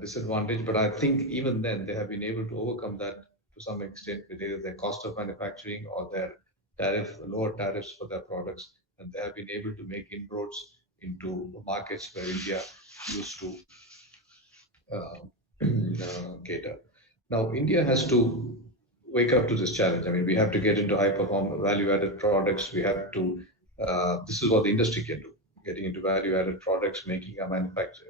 disadvantage. But I think even then they have been able to overcome that to some extent with either their cost of manufacturing or their lower tariffs for their products, and they have been able to make inroads into markets where India used to cater. Now, India has to wake up to this challenge. I mean, we have to get into high performance value added products. We have to, this is what the industry can do, getting into value added products, making our manufacture,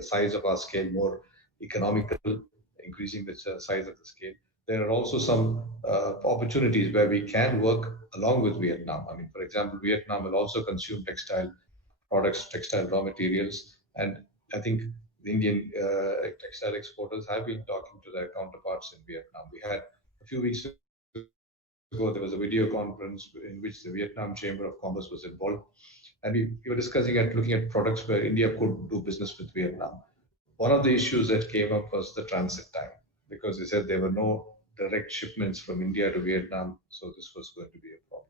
size of our scale more economical, increasing the size of the scale. There are also some opportunities where we can work along with Vietnam. I mean, for example, Vietnam will also consume textile products, textile raw materials, and I think the Indian textile exporters have been talking to their counterparts in Vietnam. We had a few weeks ago, there was a video conference in which the Vietnam Chamber of Commerce was involved, and we were discussing and looking at products where India could do business with Vietnam. One of the issues that came up was the transit time, because they said there were no direct shipments from India to Vietnam, so this was going to be a problem.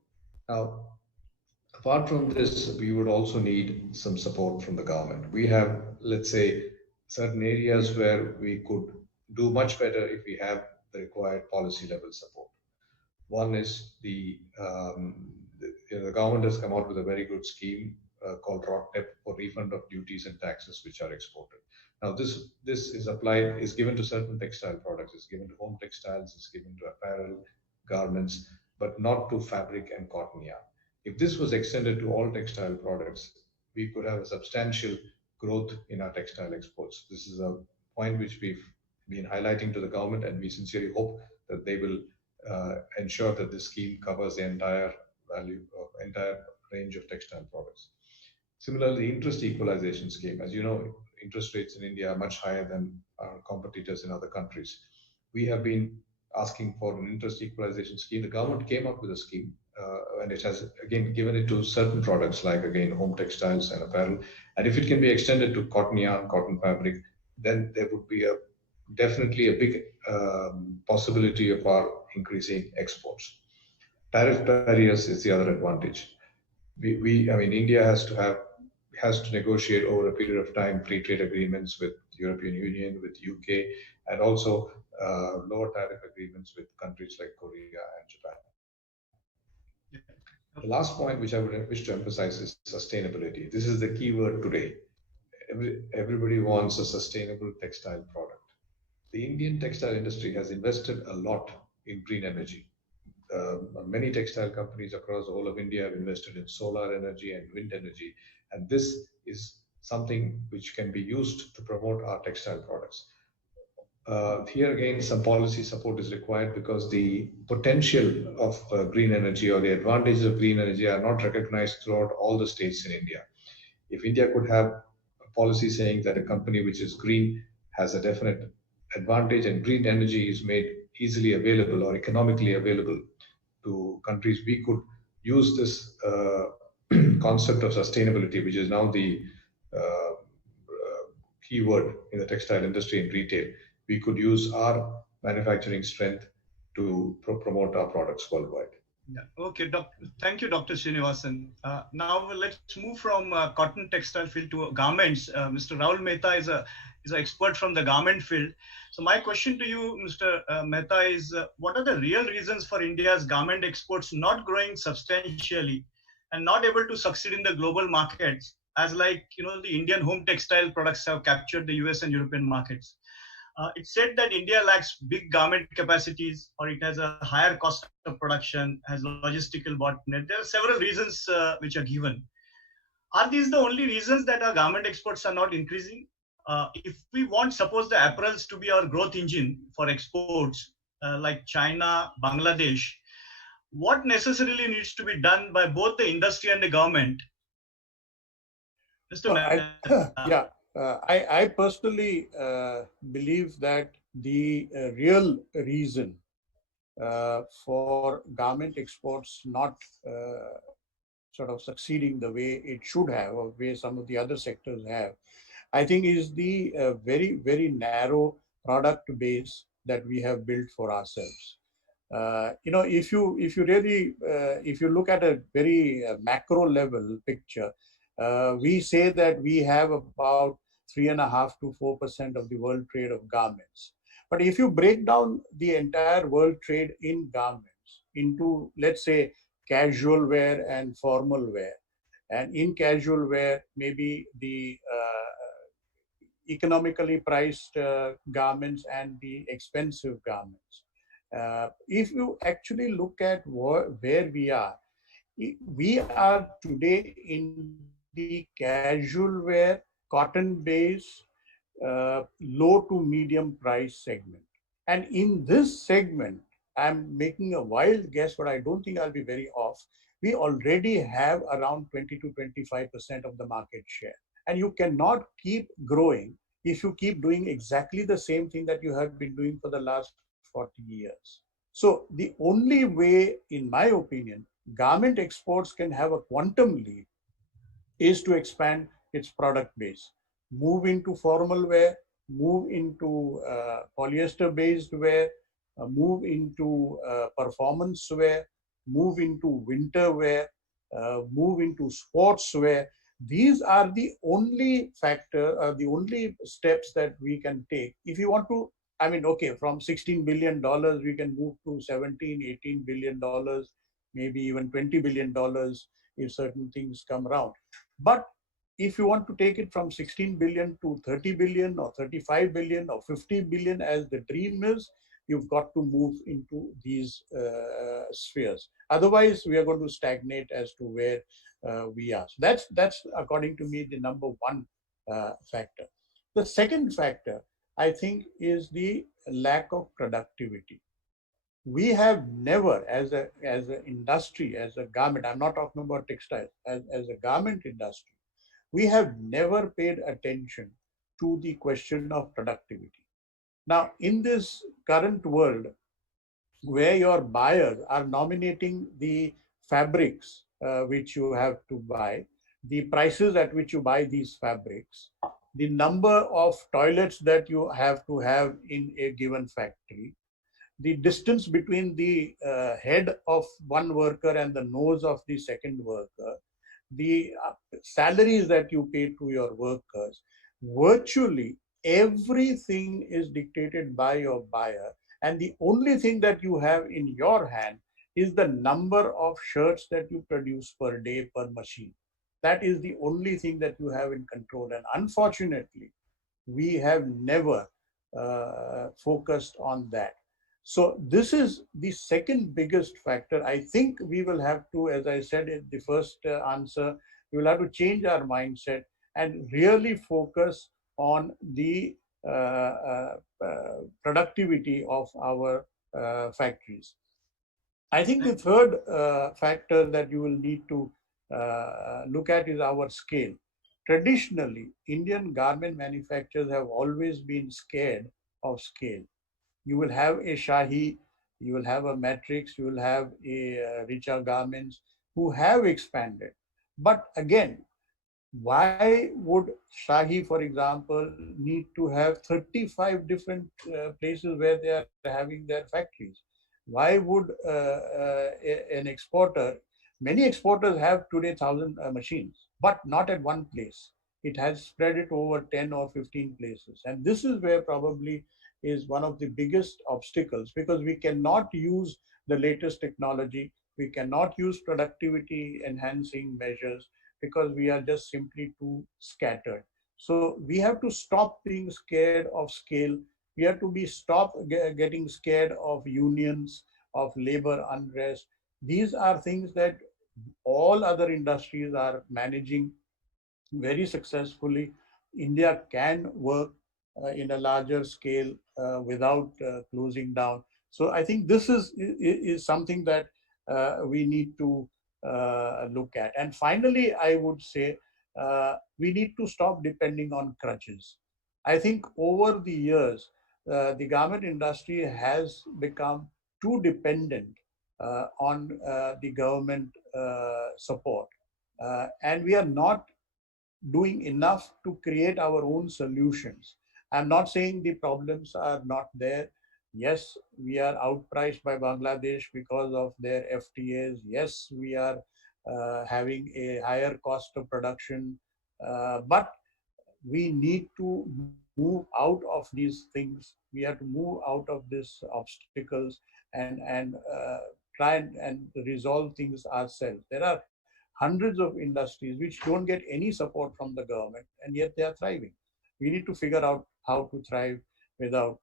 Now, apart from this, we would also need some support from the government. We have, let's say, certain areas where we could do much better if we have the required policy level support. One is the government has come out with a very good scheme called ROTTEP for refund of duties and taxes which are exported. Now this is applied, is given to certain textile products, is given to home textiles, is given to apparel, garments, but not to fabric and cotton yarn. If this was extended to all textile products, we could have a substantial growth in our textile exports. This is a point which we've been highlighting to the government, and we sincerely hope that they will ensure that this scheme covers the entire range of textile products. Similarly, interest equalization scheme. As you know, interest rates in India are much higher than our competitors in other countries. We have been asking for an interest equalization scheme. The government came up with a scheme, and it has again given it to certain products like again home textiles and apparel. And if it can be extended to cotton yarn, cotton fabric, then there would be definitely a big possibility of our increasing exports. Tariff barriers is the other advantage. I mean, India has to negotiate over a period of time free trade agreements with European Union, with UK, and also lower tariff agreements with countries like Korea and Japan. The last point which I would wish to emphasize is sustainability. This is the key word today. Everybody wants a sustainable textile product. The Indian textile industry has invested a lot in green energy. Many textile companies across the whole of India have invested in solar energy and wind energy, and this is something which can be used to promote our textile products. Here again, some policy support is required because the potential of green energy or the advantages of green energy are not recognized throughout all the states in India. If India could have a policy saying that a company which is green has a definite advantage and green energy is made easily available or economically available to countries, we could use this concept of sustainability, which is now the key word in the textile industry and retail. We could use our manufacturing strength to promote our products worldwide. Yeah. Okay, thank you, Dr. Srinivasan. Now let's move from cotton textile field to garments. Mr. Rahul Mehta is an expert from the garment field. So my question to you, Mr. Mehta, is what are the real reasons for India's garment exports not growing substantially and not able to succeed in the global markets, as like the Indian home textile products have captured the US and European markets? It's said that India lacks big garment capacities, or it has a higher cost of production, has logistical bottleneck. There are several reasons which are given. Are these the only reasons that our garment exports are not increasing? If we want, suppose the apparels to be our growth engine for exports, like China, Bangladesh, what necessarily needs to be done by both the industry and the government? Mr. Yeah. I personally believe that the real reason for garment exports not sort of succeeding the way it should have, or way some of the other sectors have, I think is the very, very narrow product base that we have built for ourselves. If you really, if you look at a very macro level picture, we say that we have about 3.5 to 4% of the world trade of garments. But if you break down the entire world trade in garments into, let's say, casual wear and formal wear, and in casual wear, maybe the economically priced garments and the expensive garments. If you actually look at where we are today in the casual wear, cotton-based, low to medium price segment. And in this segment, I'm making a wild guess, but I don't think I'll be very off. We already have around 20 to 25% of the market share. And you cannot keep growing if you keep doing exactly the same thing that you have been doing for the last 40 years. So the only way, in my opinion, garment exports can have a quantum leap is to expand its product base, move into formal wear, move into polyester-based wear, move into performance wear, move into winter wear, move into sports wear. These are the only factor, the only steps that we can take if you want to. I mean, okay, from $16 billion, we can move to 17, $18 billion, maybe even $20 billion if certain things come around. But if you want to take it from 16 billion to 30 billion or 35 billion or 50 billion as the dream is, you've got to move into these spheres. Otherwise, we are going to stagnate as to where we are. So that's according to me the number one factor. The second factor, I think, is the lack of productivity. We have never, as an industry, as a garment, I'm not talking about textiles, as a garment industry, we have never paid attention to the question of productivity. Now, in this current world, where your buyers are nominating the fabrics which you have to buy, the prices at which you buy these fabrics, the number of toilets that you have to have in a given factory, the distance between the head of one worker and the nose of the second worker, the salaries that you pay to your workers, virtually everything is dictated by your buyer. And the only thing that you have in your hand is the number of shirts that you produce per day per machine. That is the only thing that you have in control. And unfortunately, we have never focused on that. So this is the second biggest factor. I think we will have to, as I said in the first answer, we will have to change our mindset and really focus on the productivity of our factories. I think the third factor that you will need to look at is our scale. Traditionally, Indian garment manufacturers have always been scared of scale. You will have a Shahi, you will have a Matrix, you will have a Richa Garments who have expanded. But again, why would Shahi, for example, need to have 35 different places where they are having their factories? Why would an exporter, many exporters have today 1,000 machines, but not at one place. It has spread it over 10 or 15 places. And this is where probably is one of the biggest obstacles, because we cannot use the latest technology, we cannot use productivity enhancing measures because we are just simply too scattered. So we have to stop being scared of scale. We have to be stop getting scared of unions, of labor unrest. These are things that all other industries are managing very successfully. India can work in a larger scale without closing down. So I think this is something that we need to look at. And finally, I would say we need to stop depending on crutches. I think over the years, the garment industry has become too dependent on the government support. And we are not doing enough to create our own solutions. I'm not saying the problems are not there. Yes, we are outpriced by Bangladesh because of their FTAs. Yes, we are having a higher cost of production, but we need to move out of these things. We have to move out of these obstacles and try and resolve things ourselves. There are hundreds of industries which don't get any support from the government, and yet they are thriving. We need to figure out how to thrive without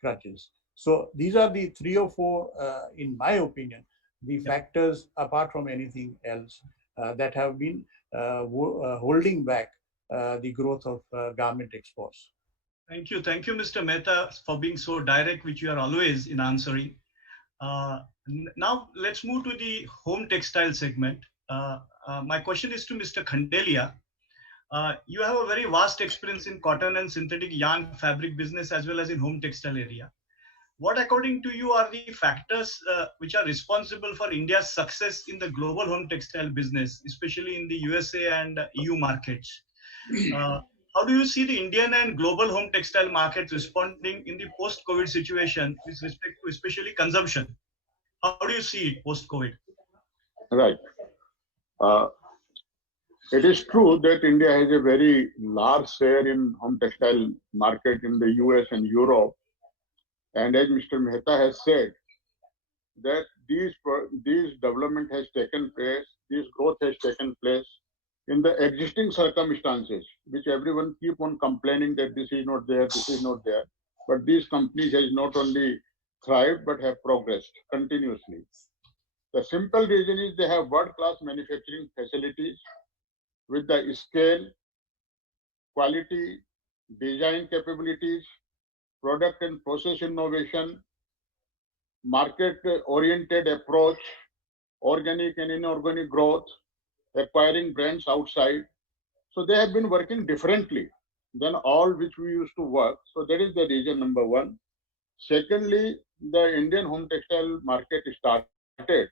crutches. So these are the three or four, in my opinion, the factors apart from anything else that have been holding back the growth of garment exports. Thank you, Mr. Mehta, for being so direct, which you are always in answering. Now let's move to the home textile segment. My question is to Mr. Khandelia. You have a very vast experience in cotton and synthetic yarn fabric business as well as in home textile area. What, according to you, are the factors which are responsible for India's success in the global home textile business, especially in the USA and EU markets? How do you see the Indian and global home textile markets responding in the post-COVID situation with respect to especially consumption? How do you see it post-COVID? Right. Uh, It is true that India has a very large share in home textile market in the US and Europe. And as Mr. Mehta has said, that these development has taken place, this growth has taken place in the existing circumstances, which everyone keep on complaining that this is not there, this is not there. But these companies has not only thrived, but have progressed continuously. The simple reason is they have world-class manufacturing facilities with the scale, quality, design capabilities, product and process innovation, market-oriented approach, organic and inorganic growth, acquiring brands outside. So they have been working differently than all which we used to work. So that is the reason number one. Secondly, the Indian home textile market started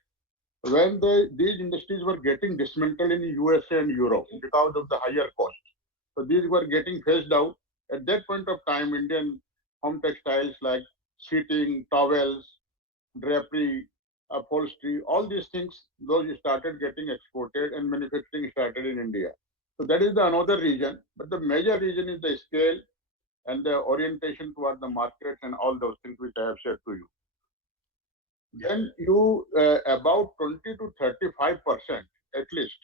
when these industries were getting dismantled in USA and Europe because of the higher cost. So these were getting phased out. At that point of time, Indian home textiles like sheeting, towels, drapery, upholstery, all these things, those started getting exported and manufacturing started in India. So that is the another reason. But the major reason is the scale and the orientation toward the markets and all those things which I have said to you. Then you about 20 to 35% at least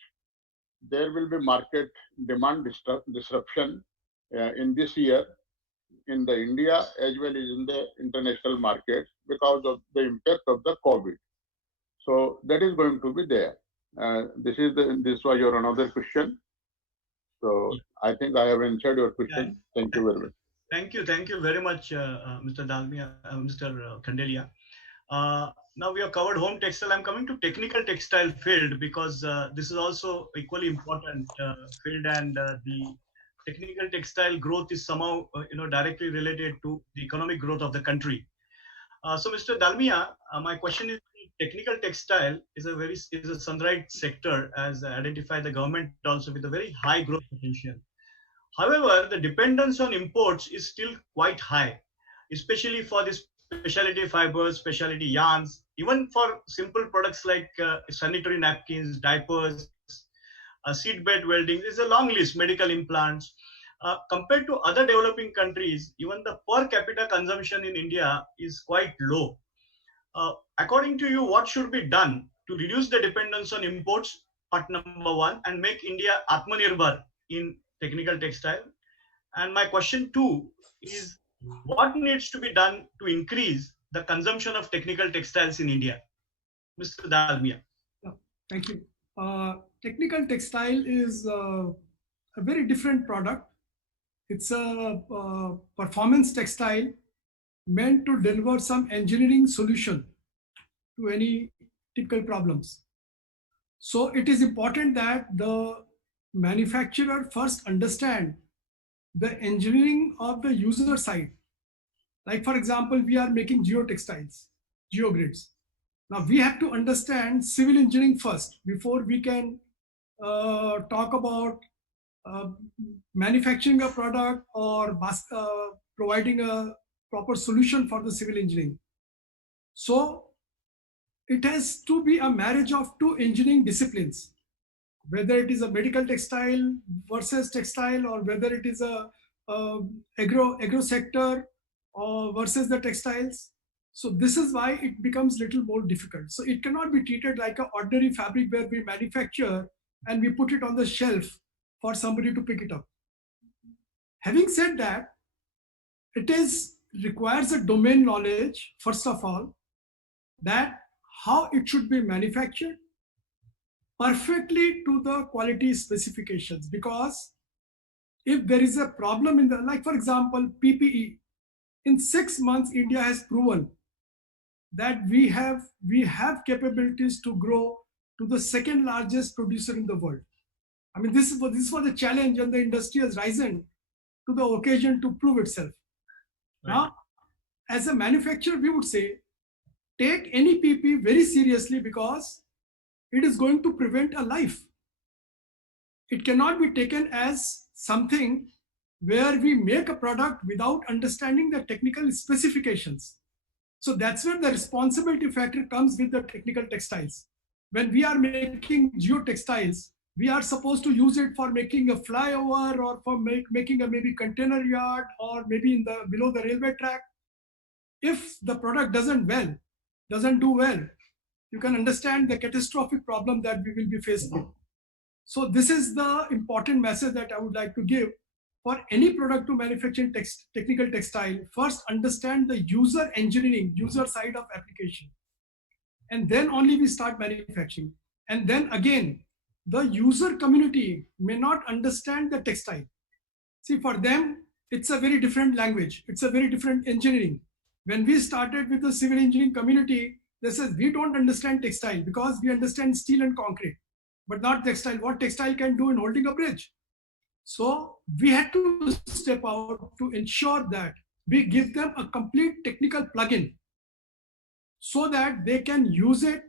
there will be market demand disruption in this year in the India as well as in the international market because of the impact of the COVID. So that is going to be there. This was your another question. So I think I have answered your question. Thank you very much. Thank you very much, Mr. Dalmia, Mr. Khandelia. Now we have covered home textile. I'm coming to technical textile field because this is also equally important field, and the technical textile growth is somehow directly related to the economic growth of the country. So, Mr. Dalmia, my question is: technical textile is a sunrise sector, as identified the government also, with a very high growth potential. However, the dependence on imports is still quite high, especially for the specialty fibers, specialty yarns, even for simple products like sanitary napkins, diapers, seatbed welding. There's a long list, medical implants. Compared to other developing countries, even the per capita consumption in India is quite low. According to you, what should be done to reduce the dependence on imports, part number one, and make India Atmanirbhar in technical textile? And my question two is, what needs to be done to increase the consumption of technical textiles in India? Mr. Dalmia. Thank you. Technical textile is a very different product. It's a performance textile meant to deliver some engineering solution to any typical problems. So it is important that the manufacturer first understand the engineering of the user side. Like for example, we are making geotextiles, geogrids. Now we have to understand civil engineering first before we can talk about manufacturing a product or providing a proper solution for the civil engineering. So it has to be a marriage of two engineering disciplines, whether it is a medical textile versus textile, or whether it is a agro sector or versus the textiles. So this is why it becomes little more difficult. So it cannot be treated like an ordinary fabric where we manufacture and we put it on the shelf for somebody to pick it up. Having said that, it requires a domain knowledge, first of all, that how it should be manufactured perfectly to the quality specifications. Because if there is a problem in the, like for example, PPE, in 6 months, India has proven that we have capabilities to grow to the second largest producer in the world. I mean, this was a challenge, and the industry has risen to the occasion to prove itself. Right. Now, as a manufacturer, we would say, take any PP very seriously because it is going to prevent a life. It cannot be taken as something where we make a product without understanding the technical specifications. So that's where the responsibility factor comes with the technical textiles. When we are making geotextiles, We are supposed to use it for making a flyover or for making a maybe container yard or maybe in the below the railway track. If the product doesn't do well, you can understand the catastrophic problem that we will be faced with. So this is the important message that I would like to give. For any product to manufacture in technical textile, first understand the user engineering, user side of application. And then only we start manufacturing. And then again, the user community may not understand the textile. See, for them, it's a very different language. It's a very different engineering. When we started with the civil engineering community, they said, we don't understand textile because we understand steel and concrete, but not textile. What textile can do in holding a bridge? So we had to step out to ensure that we give them a complete technical plugin so that they can use it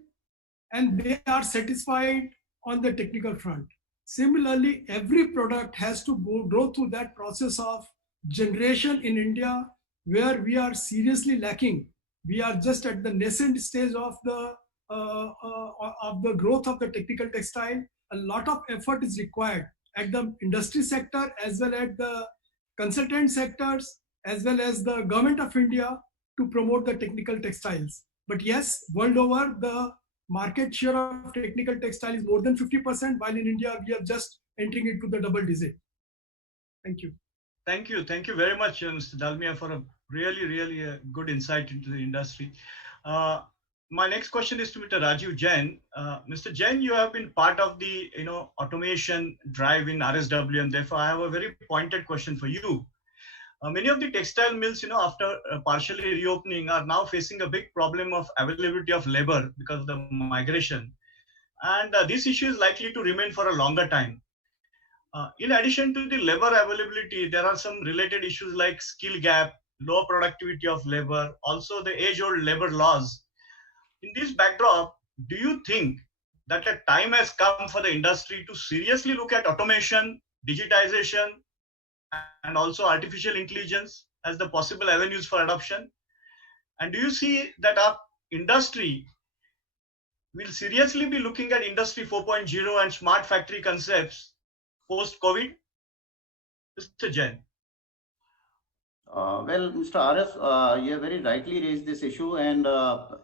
and they are satisfied on the technical front. Similarly, every product has to go through that process of generation in India, where we are seriously lacking. We are just at the nascent stage of the growth of the technical textile. A lot of effort is required at the industry sector as well as the consultant sectors as well as the government of India to promote the technical textiles. But yes, world over, the market share of technical textile is more than 50%, while in India we are just entering into the double digit. Thank you. Thank you. Thank you very much, Mr. Dalmia, for a really good insight into the industry. My next question is to Mr. Rajiv Jain. Mr. Jain, you have been part of the automation drive in RSW, and therefore I have a very pointed question for you. Many of the textile mills, after partially reopening, are now facing a big problem of availability of labor because of the migration, and this issue is likely to remain for a longer time. In addition to the labor availability, there are some related issues like skill gap, low productivity of labor, also the age-old labor laws. In this backdrop, do you think that a time has come for the industry to seriously look at automation, digitization, and also artificial intelligence as the possible avenues for adoption? And do you see that our industry will seriously be looking at Industry 4.0 and smart factory concepts post-COVID? Mr. Jain. Well, Mr. RS, you have very rightly raised this issue, and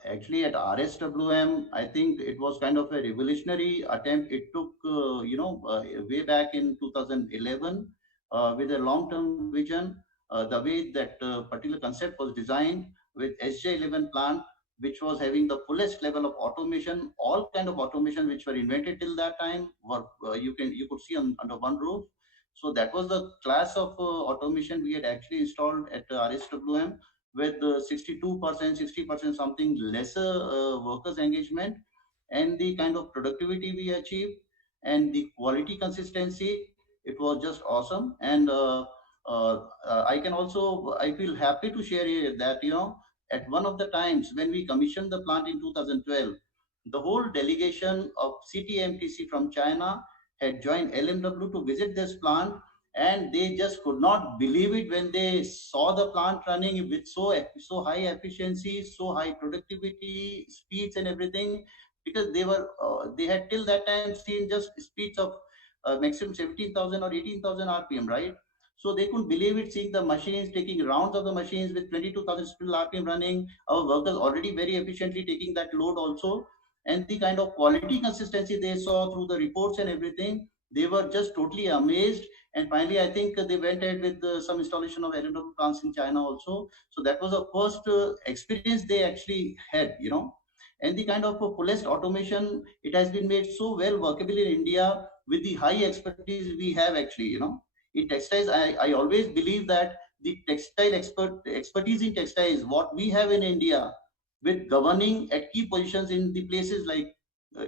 actually at RSWM, I think it was kind of a revolutionary attempt. It took, way back in 2011 with a long-term vision, the way that particular concept was designed with SJ11 plant, which was having the fullest level of automation, all kind of automation which were invented till that time were you could see under one roof. So that was the class of automation we had actually installed at RSWM with 62%, 60% something lesser workers engagement, and the kind of productivity we achieved and the quality consistency. It was just awesome. And I feel happy to share here that, at one of the times when we commissioned the plant in 2012, the whole delegation of CTMTC from China had joined LMW to visit this plant, and they just could not believe it when they saw the plant running with so high efficiency, so high productivity, speeds and everything, because they had till that time seen just speeds of maximum 17,000 or 18,000 RPM, right? So they couldn't believe it, seeing the machines taking rounds of the machines with 22,000 RPM running, our workers already very efficiently taking that load also, and the kind of quality consistency they saw through the reports and everything, they were just totally amazed. And finally, I think they went ahead with some installation of LMW plants in China also. So that was the first experience they actually had, And the kind of fullest automation, it has been made so well workable in India with the high expertise we have actually, In textiles, I always believe that the textile expertise in textiles, what we have in India, with governing at key positions in the places like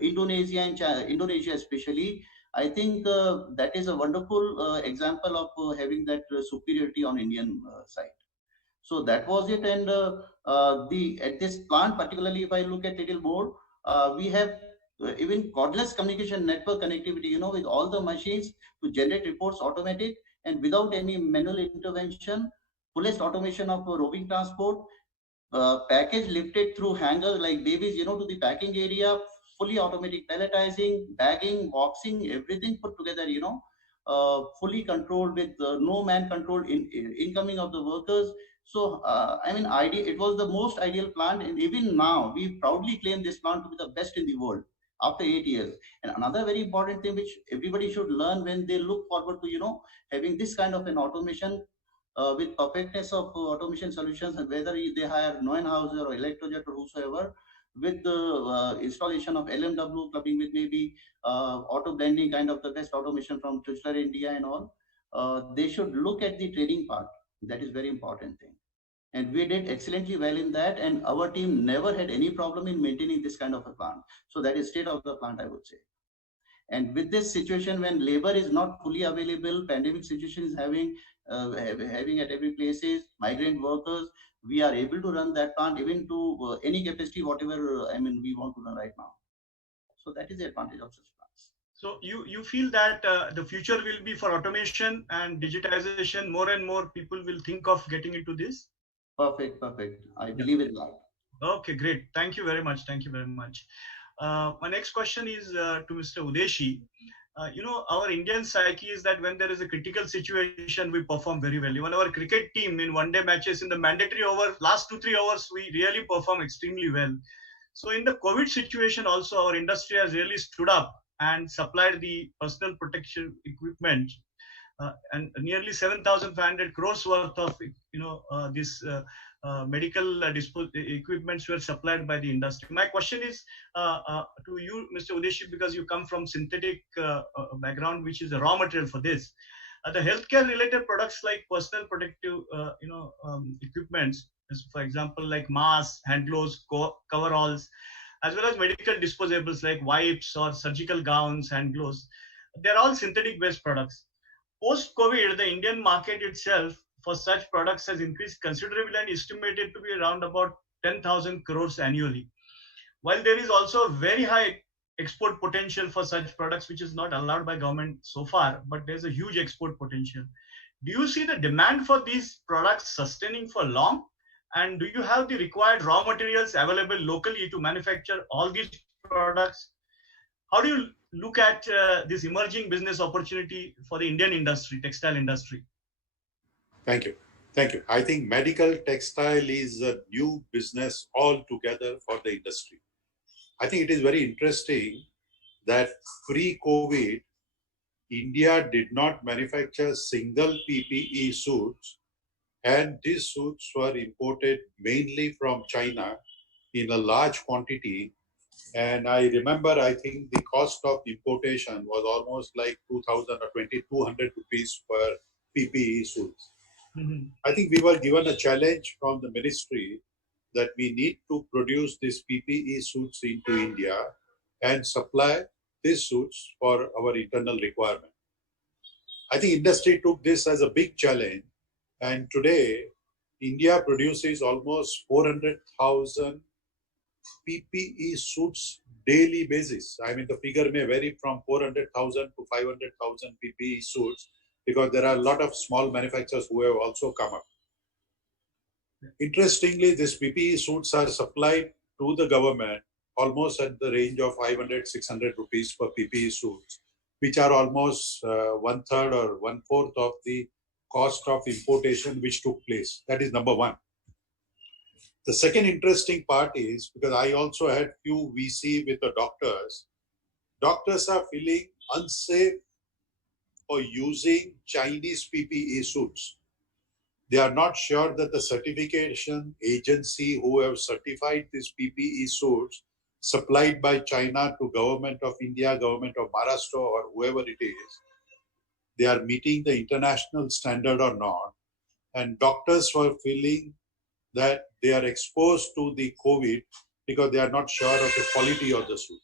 Indonesia and China, Indonesia especially, I think that is a wonderful example of having that superiority on Indian side. So that was it. And at this plant, particularly if I look at little more, we have even cordless communication network connectivity, with all the machines to generate reports automatic and without any manual intervention, fullest automation of roving transport, package lifted through hangers like babies, to the packing area, fully automatic palletizing, bagging, boxing, everything put together, fully controlled with no man controlled incoming of the workers. So, it was the most ideal plant. And even now, we proudly claim this plant to be the best in the world after 8 years. And another very important thing which everybody should learn when they look forward to, having this kind of an automation with perfectness of automation solutions, and whether they hire Neuenhauser or Electrojet or whosoever, with the installation of LMW clubbing with maybe auto blending, kind of the best automation from Chrysler India and all, they should look at the trading part. That is very important thing. And we did excellently well in that, and our team never had any problem in maintaining this kind of a plant. So that is state of the plant, I would say. And with this situation, when labor is not fully available, pandemic situation is having at every places migrant workers, we are able to run that plant even to any capacity, whatever we want to run right now. So that is the advantage of such plants. So you feel that the future will be for automation and digitization. More and more people will think of getting into this. Perfect. I believe in that. Okay, great. Thank you very much. Thank you very much. My next question is to Mr. Udeshi. Our Indian psyche is that when there is a critical situation, we perform very well. Even our cricket team in one-day matches, in the mandatory over, last 2-3 hours, we really perform extremely well. So in the COVID situation also, our industry has really stood up and supplied the personal protection equipment and nearly 7,500 crores worth of this medical equipments were supplied by the industry. My question is to you, Mr. Udeshi, because you come from synthetic background, which is a raw material for this. The healthcare related products like personal protective equipments, for example, like masks, hand gloves, coveralls, as well as medical disposables like wipes or surgical gowns, hand gloves, they're all synthetic based products. Post-COVID, the Indian market itself for such products has increased considerably and estimated to be around about 10,000 crores annually. While there is also a very high export potential for such products, which is not allowed by government so far, but there's a huge export potential. Do you see the demand for these products sustaining for long? And do you have the required raw materials available locally to manufacture all these products? How do you look at this emerging business opportunity for the Indian industry, textile industry? Thank you. I think medical textile is a new business altogether for the industry. I think it is very interesting that pre-COVID, India did not manufacture single PPE suits, and these suits were imported mainly from China in a large quantity. And I remember, I think the cost of importation was almost like 2,000 or 2,200 rupees per PPE suits. Mm-hmm. I think we were given a challenge from the ministry that we need to produce these PPE suits into India and supply these suits for our internal requirement. I think industry took this as a big challenge, and today India produces almost 400,000 PPE suits daily basis. I mean, the figure may vary from 400,000 to 500,000 PPE suits because there are a lot of small manufacturers who have also come up. Interestingly, these PPE suits are supplied to the government almost at the range of 500, 600 rupees per PPE suits, which are almost 1/3 or 1/4 of the cost of importation which took place. That is number one. The second interesting part is, because I also had few VC with the doctors, doctors are feeling unsafe for using Chinese PPE suits. They are not sure that the certification agency who have certified these PPE suits supplied by China to government of India, government of Maharashtra or whoever it is, they are meeting the international standard or not. And doctors were feeling that they are exposed to the COVID because they are not sure of the quality of the suit.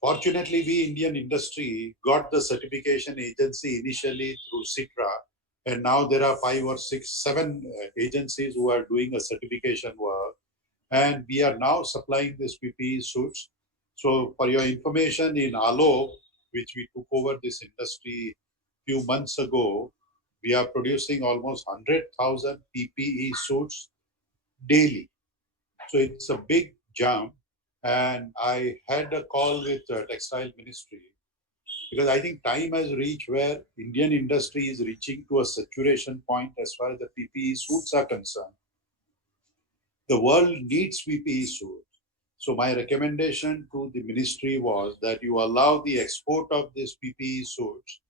Fortunately, we Indian industry got the certification agency initially through CITRA, and now there are 5 or 6, 7 agencies who are doing a certification work, and we are now supplying these PPE suits. So for your information, in Alok, which we took over this industry few months ago, we are producing almost 100,000 PPE suits daily. So it's a big jump, and I had a call with the Textile Ministry because I think time has reached where Indian industry is reaching to a saturation point as far as the PPE suits are concerned. The world needs PPE suits. So my recommendation to the ministry was that you allow the export of these PPE suits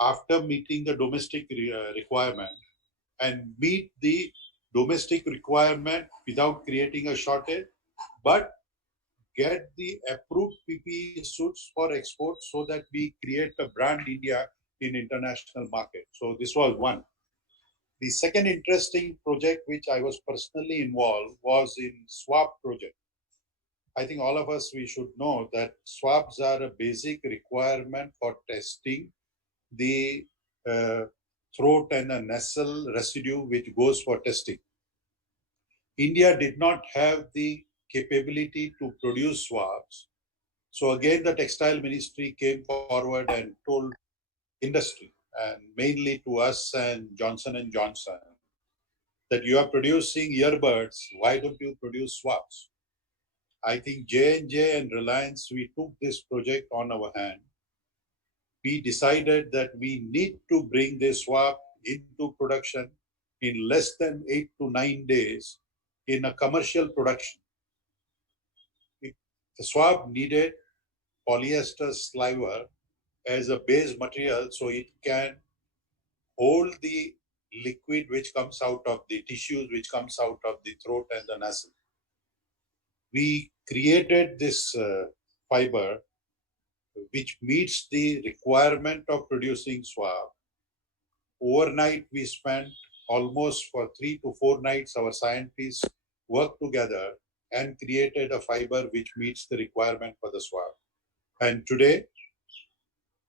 after meeting the domestic requirement and meet the domestic requirement without creating a shortage, but get the approved PPE suits for export so that we create a brand India in international market. So this was one. The second interesting project which I was personally involved was in swab project. I think all of us, we should know that swabs are a basic requirement for testing the throat and a nasal residue which goes for testing. India did not have the capability to produce swabs. So again, the textile ministry came forward and told industry, and mainly to us and Johnson & Johnson, that you are producing earbuds, why don't you produce swabs? I think J&J and Reliance, we took this project on our hand. We decided that we need to bring this swab into production in less than 8 to 9 days in a commercial production. The swab needed polyester sliver as a base material so it can hold the liquid which comes out of the tissues, which comes out of the throat and the nasal. We created this fiber which meets the requirement of producing swab. Overnight, we spent almost for 3 to 4 nights, our scientists worked together and created a fiber which meets the requirement for the swab. And today,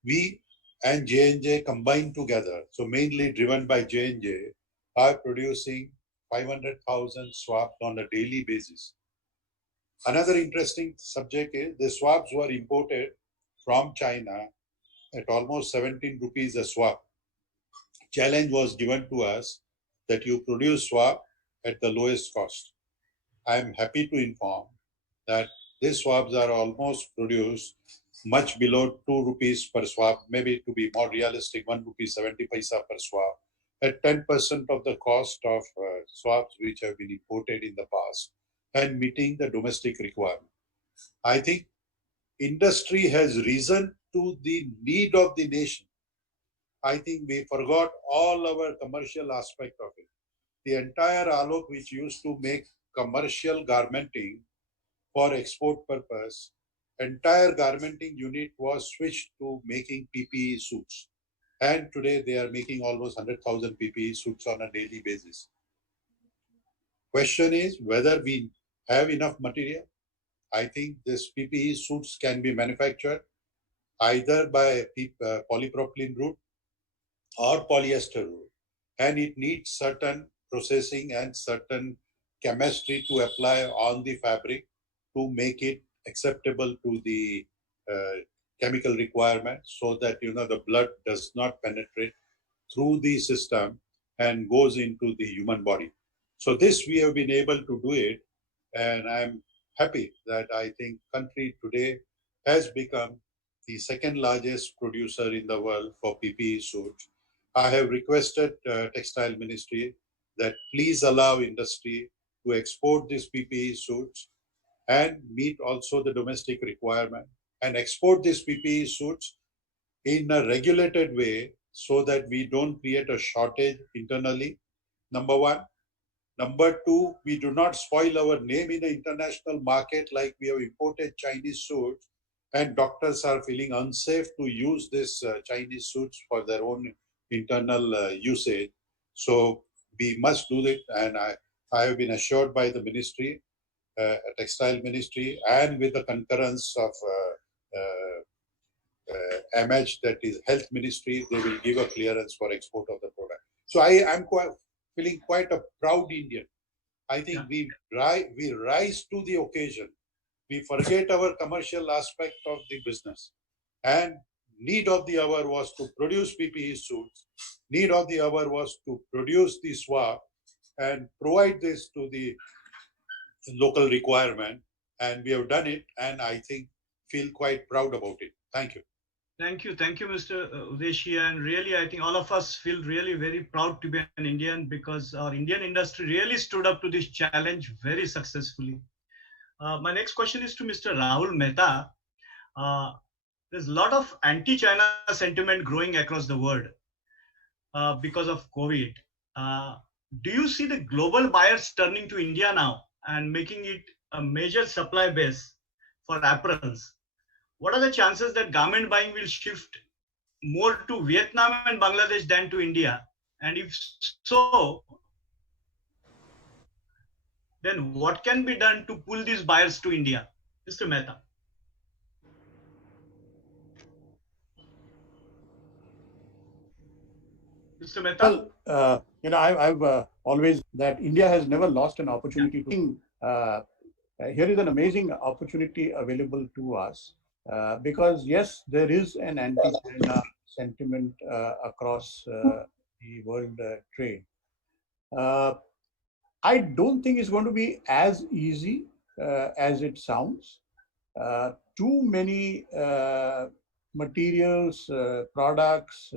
we and J&J combined together, so mainly driven by J&J, are producing 500,000 swabs on a daily basis. Another interesting subject is the swabs were imported from China at almost 17 rupees a swab. Challenge was given to us that you produce swab at the lowest cost. I am happy to inform that these swabs are almost produced much below 2 rupees per swab, maybe to be more realistic, 1 rupee 70 paisa per swab, at 10% of the cost of swabs which have been imported in the past and meeting the domestic requirement. I think industry has risen to the need of the nation. I think we forgot all our commercial aspect of it. The entire Alok which used to make commercial garmenting for export purpose, entire garmenting unit was switched to making PPE suits. And today they are making almost 100,000 PPE suits on a daily basis. Question is whether we have enough material. I think this PPE suits can be manufactured either by polypropylene route or polyester route, and it needs certain processing and certain chemistry to apply on the fabric to make it acceptable to the chemical requirements so that the blood does not penetrate through the system and goes into the human body. So this we have been able to do it, and I'm happy that I think country today has become the second largest producer in the world for PPE suits. I have requested Textile Ministry that please allow industry to export these PPE suits and meet also the domestic requirement and export these PPE suits in a regulated way so that we don't create a shortage internally, number one. Number two, we do not spoil our name in the international market like we have imported Chinese suits and doctors are feeling unsafe to use this Chinese suits for their own internal usage. So we must do it, and I have been assured by the ministry, textile ministry, and with the concurrence of MH, that is health ministry, they will give a clearance for export of the product. So I am feeling quite a proud Indian. I think we rise to the occasion. We forget our commercial aspect of the business, and need of the hour was to produce PPE suits. Need of the hour was to produce the swab and provide this to the local requirement. and we have done it, and I think feel quite proud about it. Thank you. Thank you, Mr. Udeshi. And really, I think all of us feel really very proud to be an Indian because our Indian industry really stood up to this challenge very successfully. My next question is to Mr. Rahul Mehta. There's a lot of anti-China sentiment growing across the world because of COVID. Uh, do you see the global buyers turning to India now and making it a major supply base for apparels? What are the chances that garment buying will shift more to Vietnam and Bangladesh than to India? And if so, then what can be done to pull these buyers to India? Mr. Mehta. Mr. Mehta? Well, I've always that India has never lost an opportunity to. Here is an amazing opportunity available to us because yes, there is an anti-China sentiment across the world trade. I don't think it's going to be as easy as it sounds. Too many materials, products,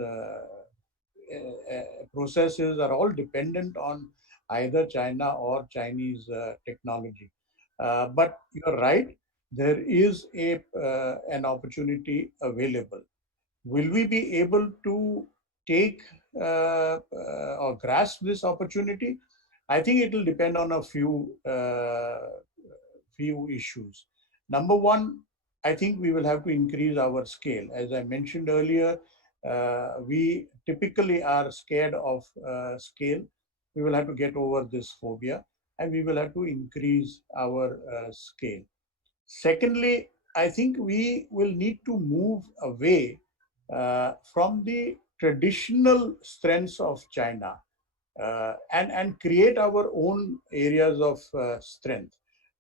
processes are all dependent on either China or Chinese technology. But you're right, there is an opportunity available. Will we be able to take or grasp this opportunity? I think it will depend on a few issues. Number one, I think we will have to increase our scale. As I mentioned earlier, we typically are scared of scale. We will have to get over this phobia and we will have to increase our scale. Secondly, I think we will need to move away from the traditional strengths of China and create our own areas of strength.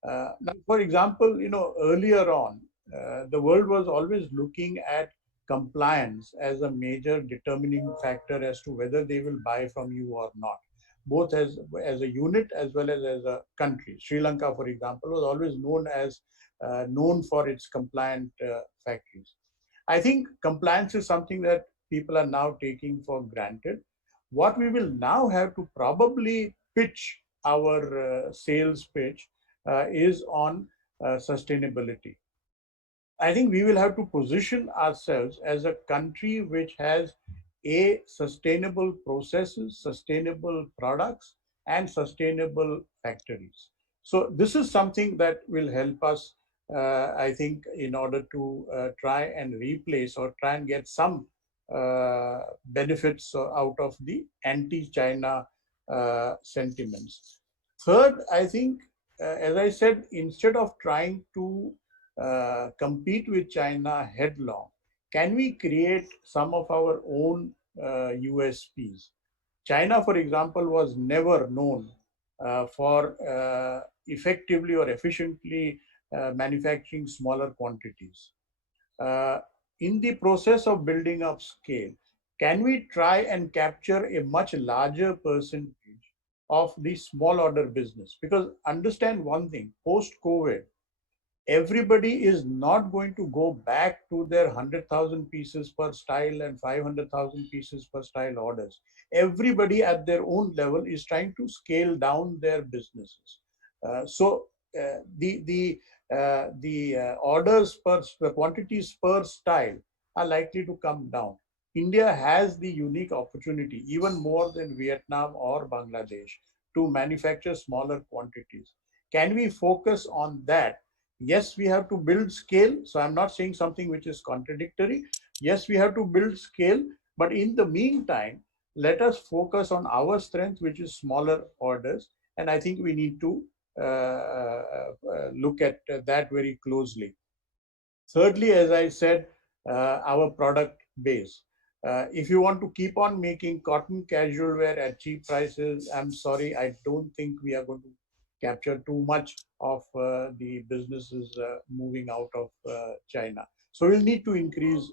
Now, for example, earlier on, the world was always looking at compliance as a major determining factor as to whether they will buy from you or not, both as a unit as well as a country. Sri Lanka, for example, was always known for its compliant factories. I think compliance is something that people are now taking for granted. What we will now have to probably pitch our sales pitch is on sustainability. I think we will have to position ourselves as a country which has sustainable processes, sustainable products, and sustainable factories. So this is something that will help us, I think, in order to try and replace or try and get some benefits out of the anti-China sentiments. Third, I think, as I said, instead of trying to compete with China headlong, can we create some of our own USPs? China, for example, was never known for effectively or efficiently manufacturing smaller quantities. In the process of building up scale, can we try and capture a much larger percentage of the small order business? Because understand one thing, post-COVID, everybody is not going to go back to their 100,000 pieces per style and 500,000 pieces per style orders. Everybody at their own level is trying to scale down their businesses. The orders per the quantities per style are likely to come down. India has the unique opportunity, even more than Vietnam or Bangladesh, to manufacture smaller quantities. Can we focus on that? Yes, we have to build scale. So I'm not saying something which is contradictory. Yes, we have to build scale, but in the meantime, let us focus on our strength, which is smaller orders. And I think we need to look at that very closely. Thirdly, as I said, our product base. If you want to keep on making cotton casual wear at cheap prices, I'm sorry, I don't think we are going to capture too much of the businesses moving out of China. So we'll need to increase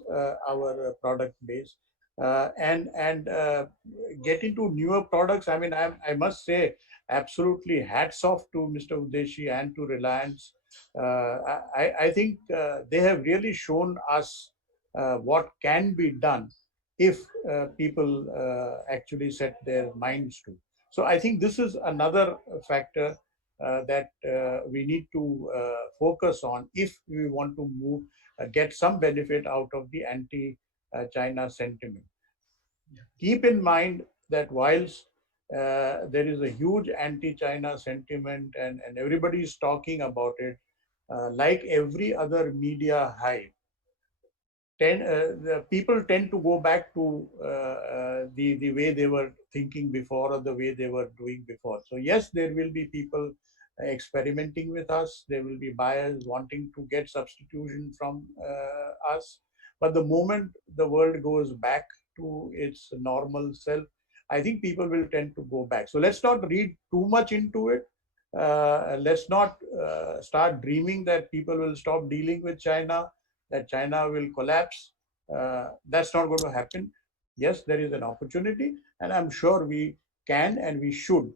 our product base and get into newer products. I mean, I must say, absolutely hats off to Mr. Udeshi and to Reliance I think they have really shown us what can be done if people actually set their minds to. So I think this is another factor that we need to focus on if we want to move, get some benefit out of the anti-China sentiment. Keep in mind that whilst there is a huge anti-China sentiment and everybody is talking about it, like every other media hype, the people tend to go back to the way they were thinking before or the way they were doing before. So yes, there will be people experimenting with us. There will be buyers wanting to get substitution from us. But the moment the world goes back to its normal self, I think people will tend to go back. So let's not read too much into it. Let's not start dreaming that people will stop dealing with China, that China will collapse. That's not going to happen. Yes, there is an opportunity, and I'm sure we can and we should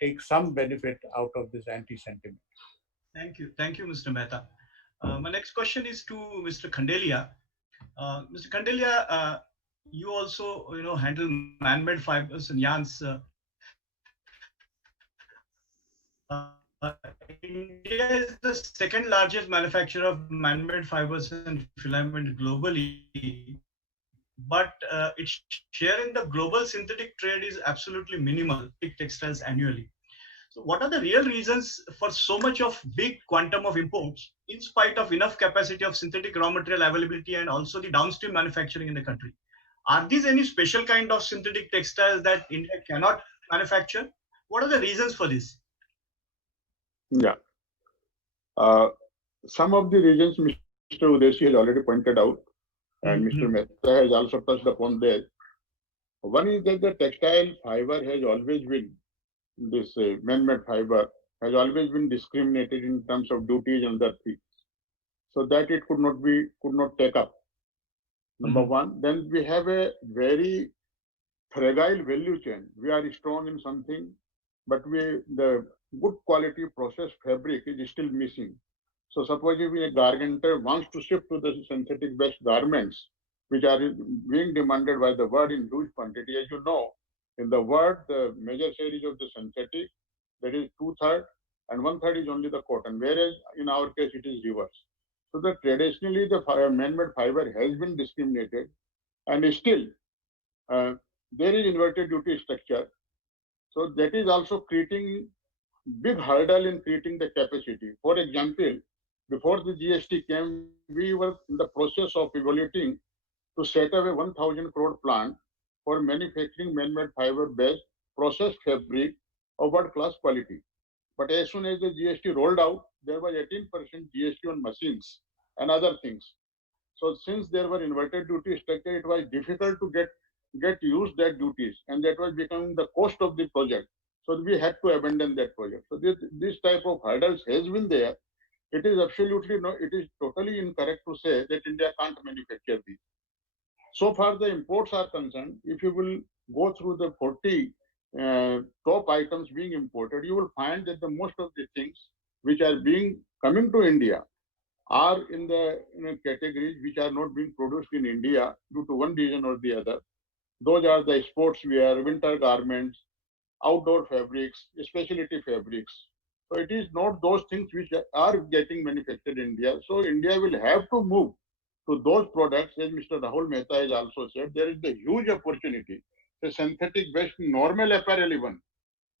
take some benefit out of this anti-sentiment. Thank you, Mr. Mehta. My next question is to Mr. Khandelia. Mr. Khandelia, you also handle man-made fibers and yarns. India is the second largest manufacturer of man-made fibers and filament globally, but its share in the global synthetic trade is absolutely minimal, textiles annually. So what are the real reasons for so much of big quantum of imports in spite of enough capacity of synthetic raw material availability and also the downstream manufacturing in the country? Are these any special kind of synthetic textiles that India cannot manufacture? What are the reasons for this? Yeah. Some of the reasons Mr. Udeshi has already pointed out, and Mr. Mehta has also touched upon that. One is that the textile fiber has always been, this man-made fiber has always been discriminated in terms of duties and other things, so that it could not take up. Number one. Then we have a very fragile value chain. We are strong in something, but the good quality processed fabric is still missing. So suppose if a garmenter wants to shift to the synthetic based garments, which are being demanded by the world in huge quantity, as you know, in the world, the major share is of the synthetic, that is 2/3, and 1/3 is only the cotton, whereas in our case it is reverse. So that traditionally the man-made fiber has been discriminated, and still there is inverted duty structure. So that is also creating big hurdle in creating the capacity. For example, before the GST came, we were in the process of evaluating to set up a 1,000 crore plant for manufacturing man-made fiber-based processed fabric of world-class quality. But as soon as the GST rolled out, there was 18% GST on machines and other things. So since there were inverted duty structure, it was difficult to get used that duties, and that was becoming the cost of the project. So we had to abandon that project. So this type of hurdles has been there. It is absolutely no, it is totally incorrect to say that India can't manufacture these. So far the imports are concerned, if you will go through the 40 top items being imported, you will find that the most of the things which are coming to India are in the categories which are not being produced in India due to one reason or the other. Those are the sportswear, winter garments, outdoor fabrics, specialty fabrics. So it is not those things which are getting manufactured in India. So India will have to move to those products, as Mr. Rahul Mehta has also said. There is the huge opportunity. The synthetic based normal apparel even.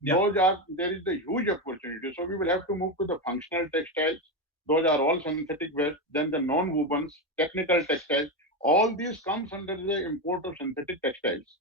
Yeah. There is the huge opportunity. So we will have to move to the functional textiles. Those are all synthetic based. Then the non-wovens, technical textiles. All these comes under the import of synthetic textiles.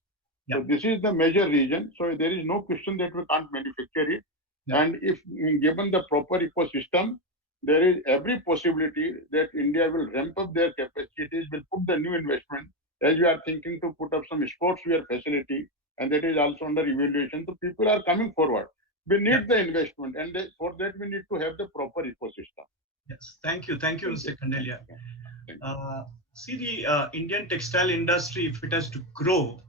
Yeah. So this is the major reason. So there is no question that we can't manufacture it. Yeah. And if given the proper ecosystem, there is every possibility that India will ramp up their capacities, will put the new investment, as we are thinking to put up some sportswear facility, and that is also under evaluation. So people are coming forward. We need the investment, and for that we need to have the proper ecosystem. Yes, thank you, Mr. Khandelia. See, the Indian textile industry, if it has to grow,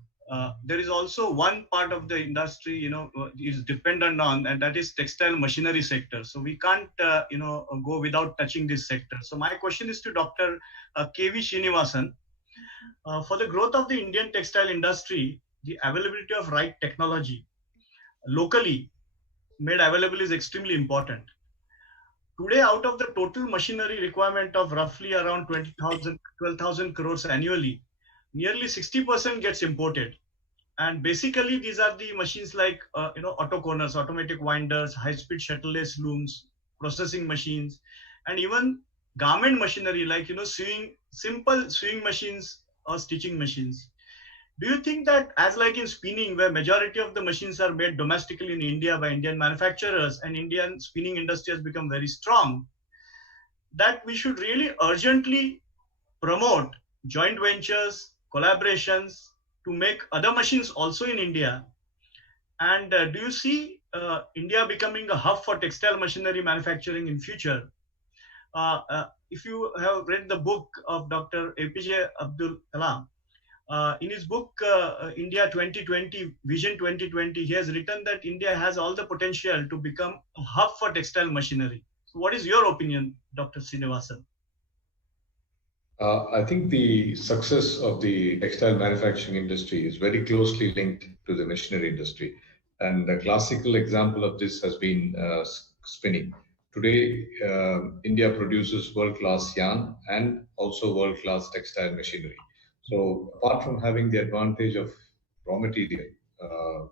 there is also one part of the industry, is dependent on, and that is textile machinery sector. So we can't, go without touching this sector. So my question is to Dr. KV Srinivasan. For the growth of the Indian textile industry, the availability of right technology locally made available is extremely important. Today, out of the total machinery requirement of roughly around 20,000, 12,000 crores annually, nearly 60% gets imported. And basically, these are the machines like, auto corners, automatic winders, high-speed shuttle-less looms, processing machines, and even garment machinery like, simple sewing machines or stitching machines. Do you think that, as like in spinning, where majority of the machines are made domestically in India by Indian manufacturers and Indian spinning industry has become very strong, that we should really urgently promote joint ventures, collaborations to make other machines also in India? And do you see India becoming a hub for textile machinery manufacturing in future? If you have read the book of Dr. APJ Abdul Kalam, in his book, India 2020, Vision 2020, he has written that India has all the potential to become a hub for textile machinery. So what is your opinion, Dr. Srinivasan? I think the success of the textile manufacturing industry is very closely linked to the machinery industry. And a classical example of this has been spinning. Today, India produces world-class yarn and also world-class textile machinery. So apart from having the advantage of raw material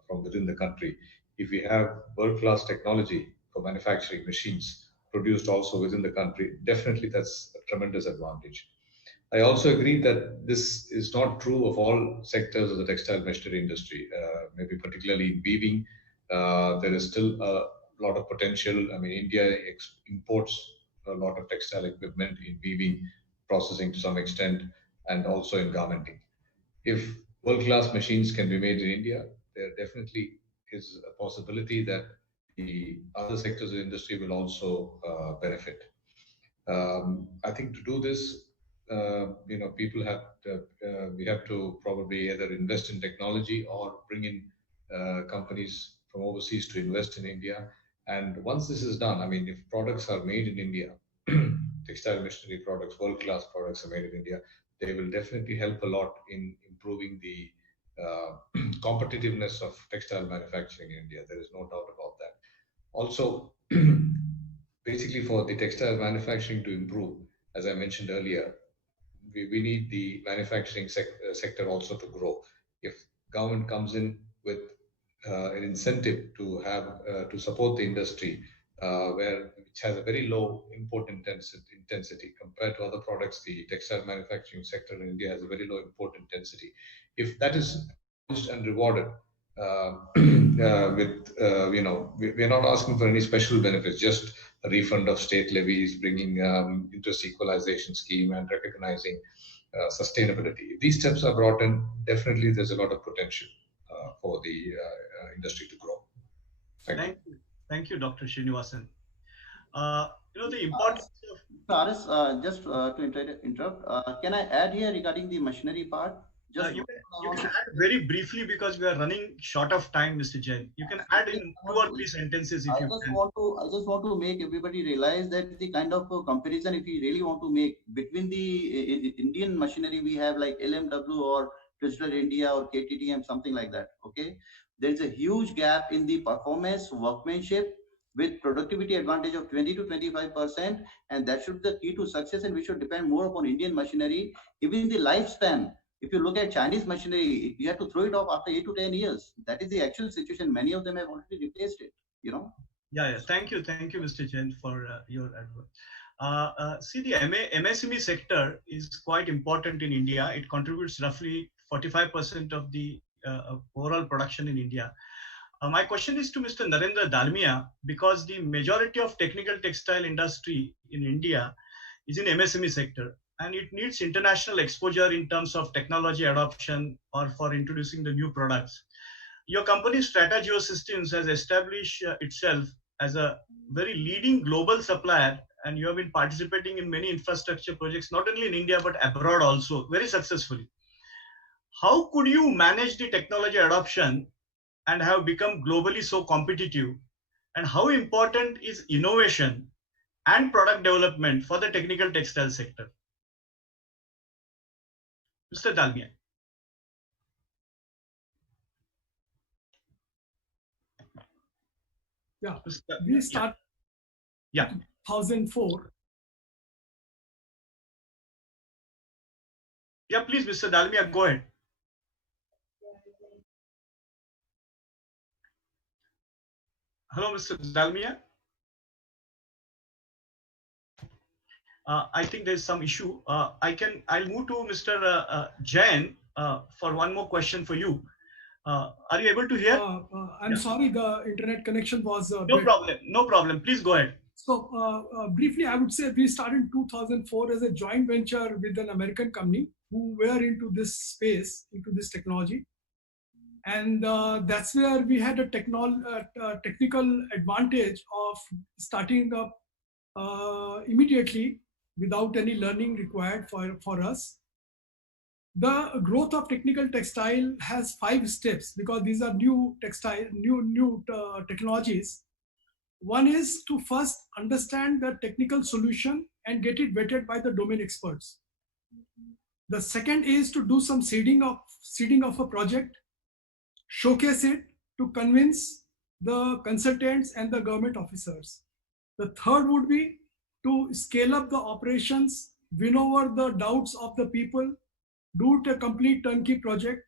from within the country, if we have world-class technology for manufacturing machines produced also within the country, definitely that's a tremendous advantage. I also agree that this is not true of all sectors of the textile machinery industry. Maybe particularly in weaving, there is still a lot of potential. I mean, India imports a lot of textile equipment in weaving, processing to some extent, and also in garmenting. If world-class machines can be made in India, there definitely is a possibility that the other sectors of the industry will also benefit. I think to do this, people have we have to probably either invest in technology or bring in companies from overseas to invest in India. And once this is done, I mean, if products are made in India, textile machinery products, world-class products are made in India, they will definitely help a lot in improving the competitiveness of textile manufacturing in India. There is no doubt about that. Also, basically for the textile manufacturing to improve, as I mentioned earlier, we need the manufacturing sector also to grow. If government comes in with an incentive to have to support the industry, which has a very low import intensity compared to other products, the textile manufacturing sector in India has a very low import intensity. If that is acknowledged and rewarded, we're not asking for any special benefits, just a refund of state levies, bringing interest equalization scheme, and recognizing sustainability. If these steps are brought in, definitely there's a lot of potential for the industry to grow. Thank you. Thank you, Dr. Srinivasan. The importance of... Aris, just to interrupt, can I add here regarding the machinery part? You can add very briefly because we are running short of time, Mr. Jain. You can add in 2 or 3 sentences if you can. I just want to make everybody realize that the kind of comparison, if we really want to make between the Indian machinery we have like LMW or Digital India or KTTM, something like that. Okay, there is a huge gap in the performance, workmanship, with productivity advantage of 20 to 25%, and that should be the key to success. And we should depend more upon Indian machinery. Even the lifespan, if you look at Chinese machinery, you have to throw it off after 8 to 10 years. That is the actual situation. Many of them have already replaced it, Yeah. Thank you, Mr. Jain, for your advice. See, the MSME sector is quite important in India. It contributes roughly 45% of the overall production in India. My question is to Mr. Narendra Dalmia, because the majority of technical textile industry in India is in MSME sector, and it needs international exposure in terms of technology adoption or for introducing the new products. Your company, Strategio Systems, has established itself as a very leading global supplier, and you have been participating in many infrastructure projects, not only in India, but abroad also, very successfully. how could you manage the technology adoption and have become globally so competitive? And how important is innovation and product development for the technical textile sector? Mr. Dalmia. Yeah, Mr. we started Yeah. 2004. Yeah, please, Mr. Dalmia, go ahead. Hello, Mr. Dalmia. I think there's some issue. I'll move to Mr. Jain for one more question for you. Are you able to hear? I'm Yeah. sorry, the internet connection was No problem. No problem. Please go ahead. So briefly, I would say we started in 2004 as a joint venture with an American company who were into this space, into this technology. And that's where we had a technical advantage of starting up immediately without any learning required for us. The growth of technical textile has 5 steps because these are new technologies. One is to first understand the technical solution and get it vetted by the domain experts. The second is to do some seeding of a project, showcase it to convince the consultants and the government officers. The third would be to scale up the operations, win over the doubts of the people, do it a complete turnkey project,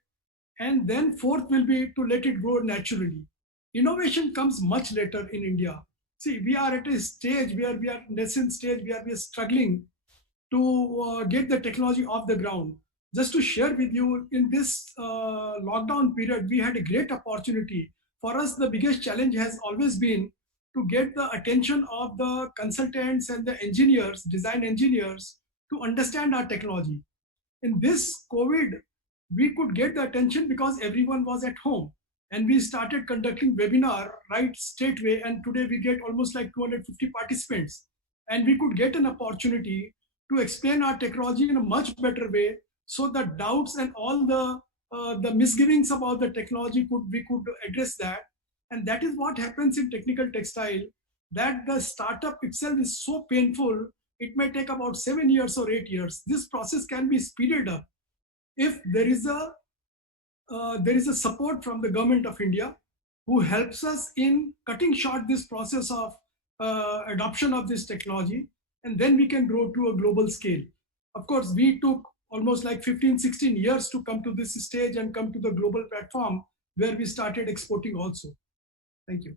and then fourth will be to let it grow naturally. Innovation comes much later in India. See, we are at a stage where we are nascent stage where we are struggling to get the technology off the ground. Just to share with you, in this lockdown period, we had a great opportunity. For us, the biggest challenge has always been to get the attention of the consultants and the engineers, design engineers, to understand our technology. In this COVID, we could get the attention because everyone was at home. And we started conducting webinar right straightway. And today we get almost like 250 participants. And we could get an opportunity to explain our technology in a much better way, so the doubts and all the misgivings about the technology we could address that. And that is what happens in technical textile, that the startup itself is so painful. It may take about 7 years or 8 years. This process can be speeded up if there is a support from the government of India, who helps us in cutting short this process of adoption of this technology, and then we can grow to a global scale. Of course, we took almost like 15, 16 years to come to this stage and come to the global platform where we started exporting also. Thank you.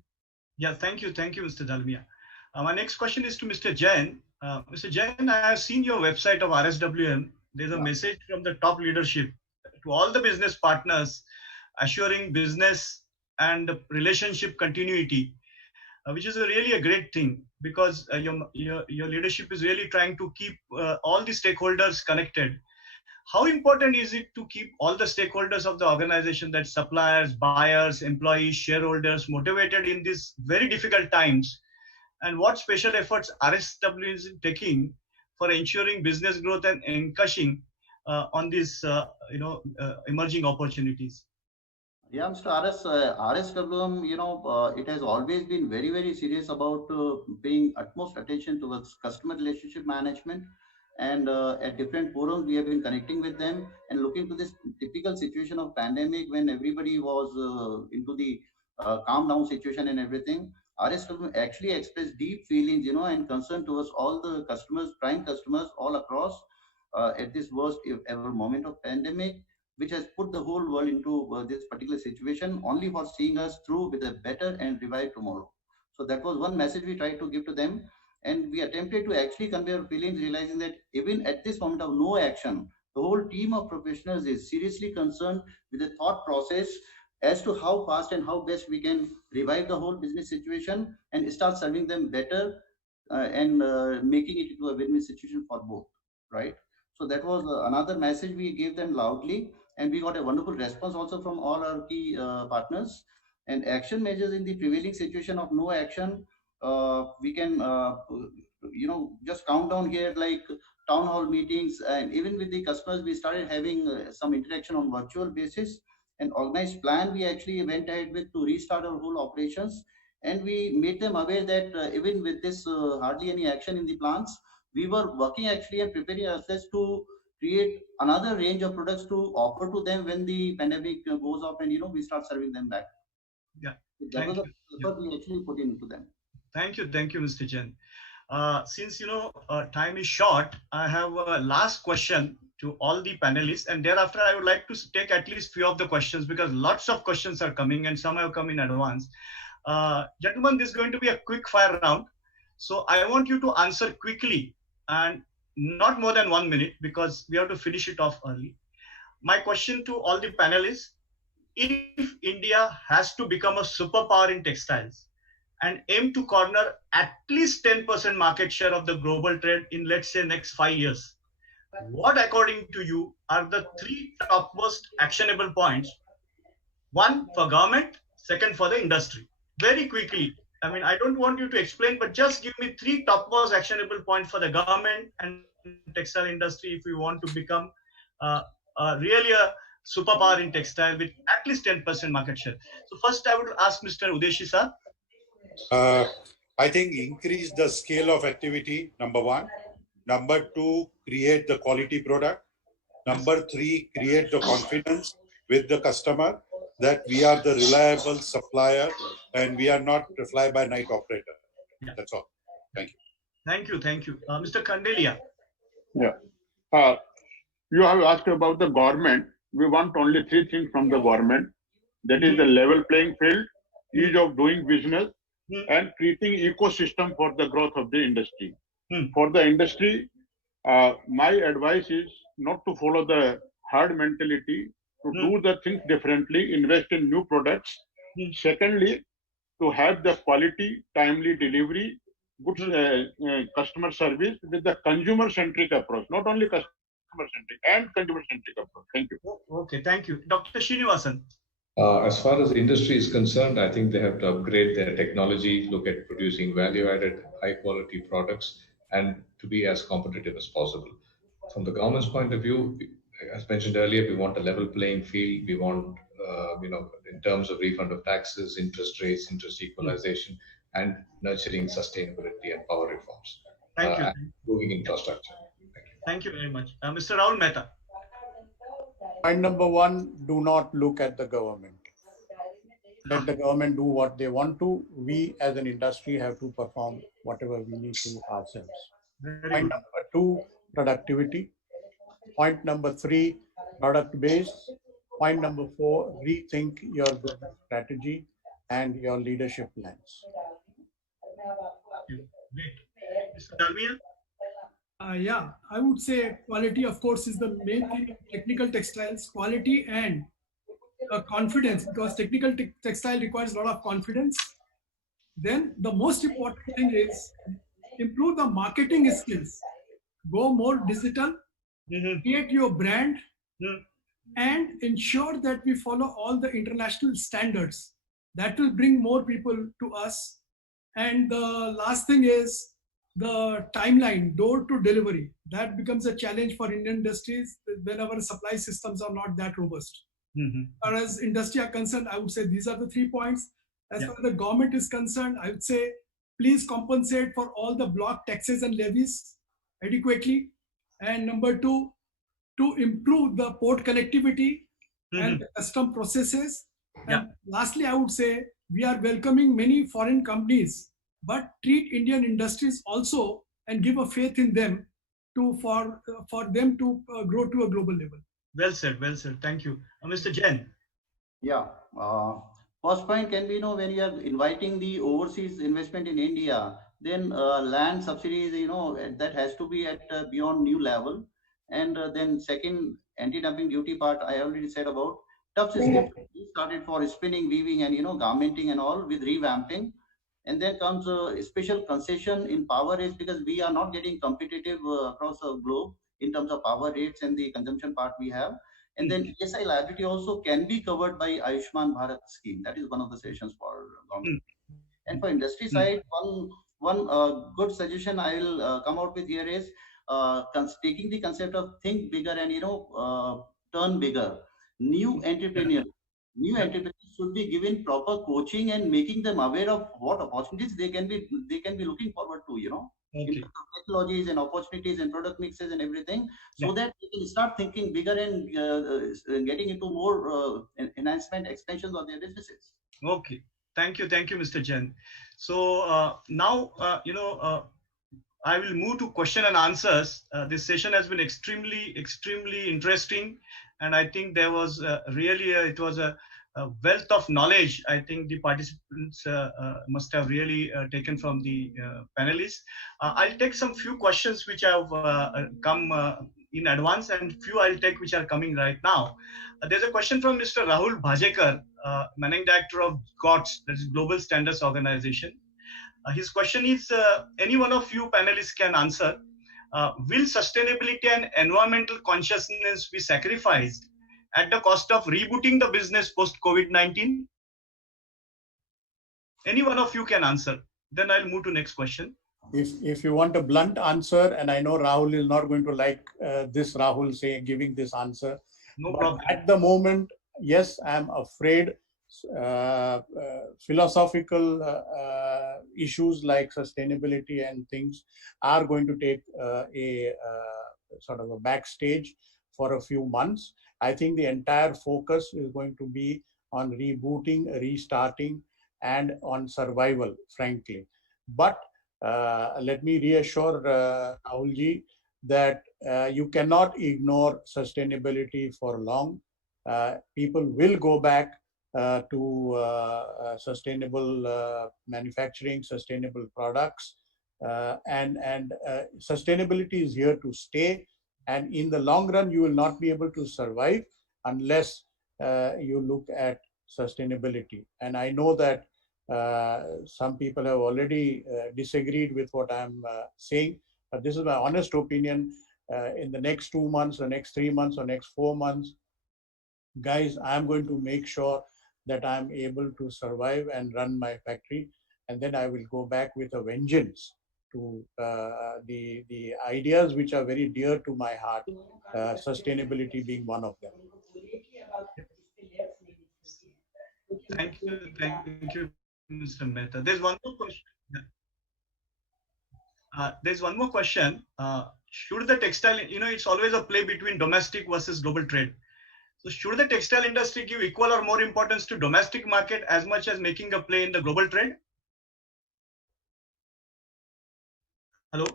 Yeah, thank you, Mr. Dalmia. My next question is to Mr. Jain. Mr. Jain, I have seen your website of RSWM. There's a message from the top leadership to all the business partners, assuring business and relationship continuity, which is really a great thing, because your leadership is really trying to keep all the stakeholders connected. How important is it to keep all the stakeholders of the organization, that suppliers, buyers, employees, shareholders, motivated in these very difficult times? And what special efforts RSW is taking for ensuring business growth and encashing on these emerging opportunities? Yeah, Mr. RSWM, it has always been very, very serious about paying utmost attention towards customer relationship management. And at different forums, we have been connecting with them and looking to this typical situation of pandemic when everybody was into the calm down situation and everything. RSWM actually expressed deep feelings, and concern towards all the customers, prime customers all across at this worst ever moment of pandemic, which has put the whole world into this particular situation, only for seeing us through with a better and revived tomorrow. So that was one message we tried to give to them. And we attempted to actually convey our feelings, realizing that even at this moment of no action, the whole team of professionals is seriously concerned with the thought process as to how fast and how best we can revive the whole business situation and start serving them better, and making it into a win-win situation for both, right? So that was another message we gave them loudly, and we got a wonderful response also from all our key partners. And action measures in the prevailing situation of no action, we can just count down here like town hall meetings, and even with the customers, we started having some interaction on virtual basis. An organized plan we actually went ahead with to restart our whole operations, and we made them aware that even with this hardly any action in the plants, we were working actually and preparing ourselves to create another range of products to offer to them when the pandemic goes off, and we start serving them back. Yeah. That Thank was the you. effort we actually put into them. Thank you, Mr. Jain. Since time is short, I have a last question to all the panelists, and thereafter I would like to take at least few of the questions because lots of questions are coming and some have come in advance. Gentlemen, this is going to be a quick fire round, so I want you to answer quickly and not more than 1 minute because we have to finish it off early. My question to all the panelists: if India has to become a superpower in textiles and aim to corner at least 10% market share of the global trade in, let's say, next 5 years, what, according to you, are the three topmost actionable points? One for government, second for the industry. Very quickly. I mean, I don't want you to explain, but just give me three topmost actionable points for the government and textile industry if we want to become really a superpower in textile with at least 10% market share. So first, I would ask Mr. Udeshi sir. I think increase the scale of activity, number one. Number two, create the quality product. Number three, create the confidence with the customer that we are the reliable supplier and we are not a fly-by-night operator. Yeah. That's all. Thank you. Thank you. Mr. Kandelia. Yeah. You have asked about the government. We want only three things from the government. That is the level playing field, ease of doing business, and creating ecosystem for the growth of the industry. For the industry, my advice is not to follow the herd mentality, to do the things differently, invest in new products. Secondly, to have the quality, timely delivery, good customer service with the consumer-centric approach, not only customer-centric and consumer-centric approach. Thank you. Okay, thank you. Dr. Srinivasan. As far as the industry is concerned, I think they have to upgrade their technology, look at producing value-added, high-quality products, and to be as competitive as possible. From the government's point of view, as mentioned earlier, we want a level playing field. We want, in terms of refund of taxes, interest rates, interest equalization, and nurturing sustainability and power reforms. Thank you. And improving infrastructure. Thank you very much. Mr. Rahul Mehta. Point number one, do not look at the government. Let the government do what they want to. We as an industry have to perform whatever we need to ourselves. Point number two, productivity. Point number three, product base. Point number four, rethink your business strategy and your leadership plans. Mr. Dalmia? Yeah, I would say quality, of course, is the main thing in technical textiles. Quality and confidence, because technical textile requires a lot of confidence. Then the most important thing is improve the marketing skills. Go more digital, create your brand, and ensure that we follow all the international standards. That will bring more people to us. And the last thing is the timeline, door to delivery. That becomes a challenge for Indian industries when our supply systems are not that robust. As far as industry are concerned, I would say these are the 3 points. As far as the government is concerned, I would say please compensate for all the block taxes and levies adequately. And number two, to improve the port connectivity and the custom processes. And lastly, I would say we are welcoming many foreign companies, but treat Indian industries also and give a faith in them for them to grow to a global level. Well said, well said. Thank you. Mr. Jain. Yeah. First point can be, when you are inviting the overseas investment in India, then land subsidies, that has to be at beyond new level. And then second, anti-dumping duty part, I already said about. Tough system started for spinning, weaving, and garmenting and all with revamping. And then comes a special concession in power rates, because we are not getting competitive across the globe in terms of power rates and the consumption part we have. And then ESI liability also can be covered by Ayushman Bharat scheme. That is one of the suggestions for government. And for industry side, one good suggestion I will come out with here is taking the concept of think bigger and turn bigger. New entrepreneurs, new entrepreneurs should be given proper coaching and making them aware of what opportunities they can be looking forward to. In Okay. terms of technologies and opportunities and product mixes and everything, so Yeah. that they can start thinking bigger and getting into more enhancement expansions of their businesses. Okay. Thank you, Mr. Jain. So now, I will move to question and answers. This session has been extremely interesting, and I think there was it was a wealth of knowledge. I think the participants must have really taken from the panelists. I'll take some few questions which have come in advance, and few I'll take which are coming right now. There's a question from Mr. Rahul Bhajekar, Managing Director of GOTS, that is Global Standards Organization. His question is, any one of you panelists can answer. Will sustainability and environmental consciousness be sacrificed at the cost of rebooting the business post-COVID-19? Any one of you can answer. Then I'll move to next question. If you want a blunt answer, and I know Rahul is not going to like this, Rahul giving this answer. No but problem. At the moment, yes, I'm afraid philosophical issues like sustainability and things are going to take a sort of a backstage for a few months. I think the entire focus is going to be on rebooting, restarting, and on survival, frankly. But let me reassure Rahulji that you cannot ignore sustainability for long. People will go back to sustainable manufacturing, sustainable products, and sustainability is here to stay. And in the long run, you will not be able to survive unless you look at sustainability. And I know that some people have already disagreed with what I'm saying, but this is my honest opinion. In the next 2 months, or next 3 months, or next 4 months, guys, I'm going to make sure that I'm able to survive and run my factory, and then I will go back with a vengeance to the ideas which are very dear to my heart, sustainability being one of them. Thank you, Mr. Mehta. There's one more question. There's one more question. Should the textile, it's always a play between domestic versus global trade. So should the textile industry give equal or more importance to domestic market as much as making a play in the global trade? Hello?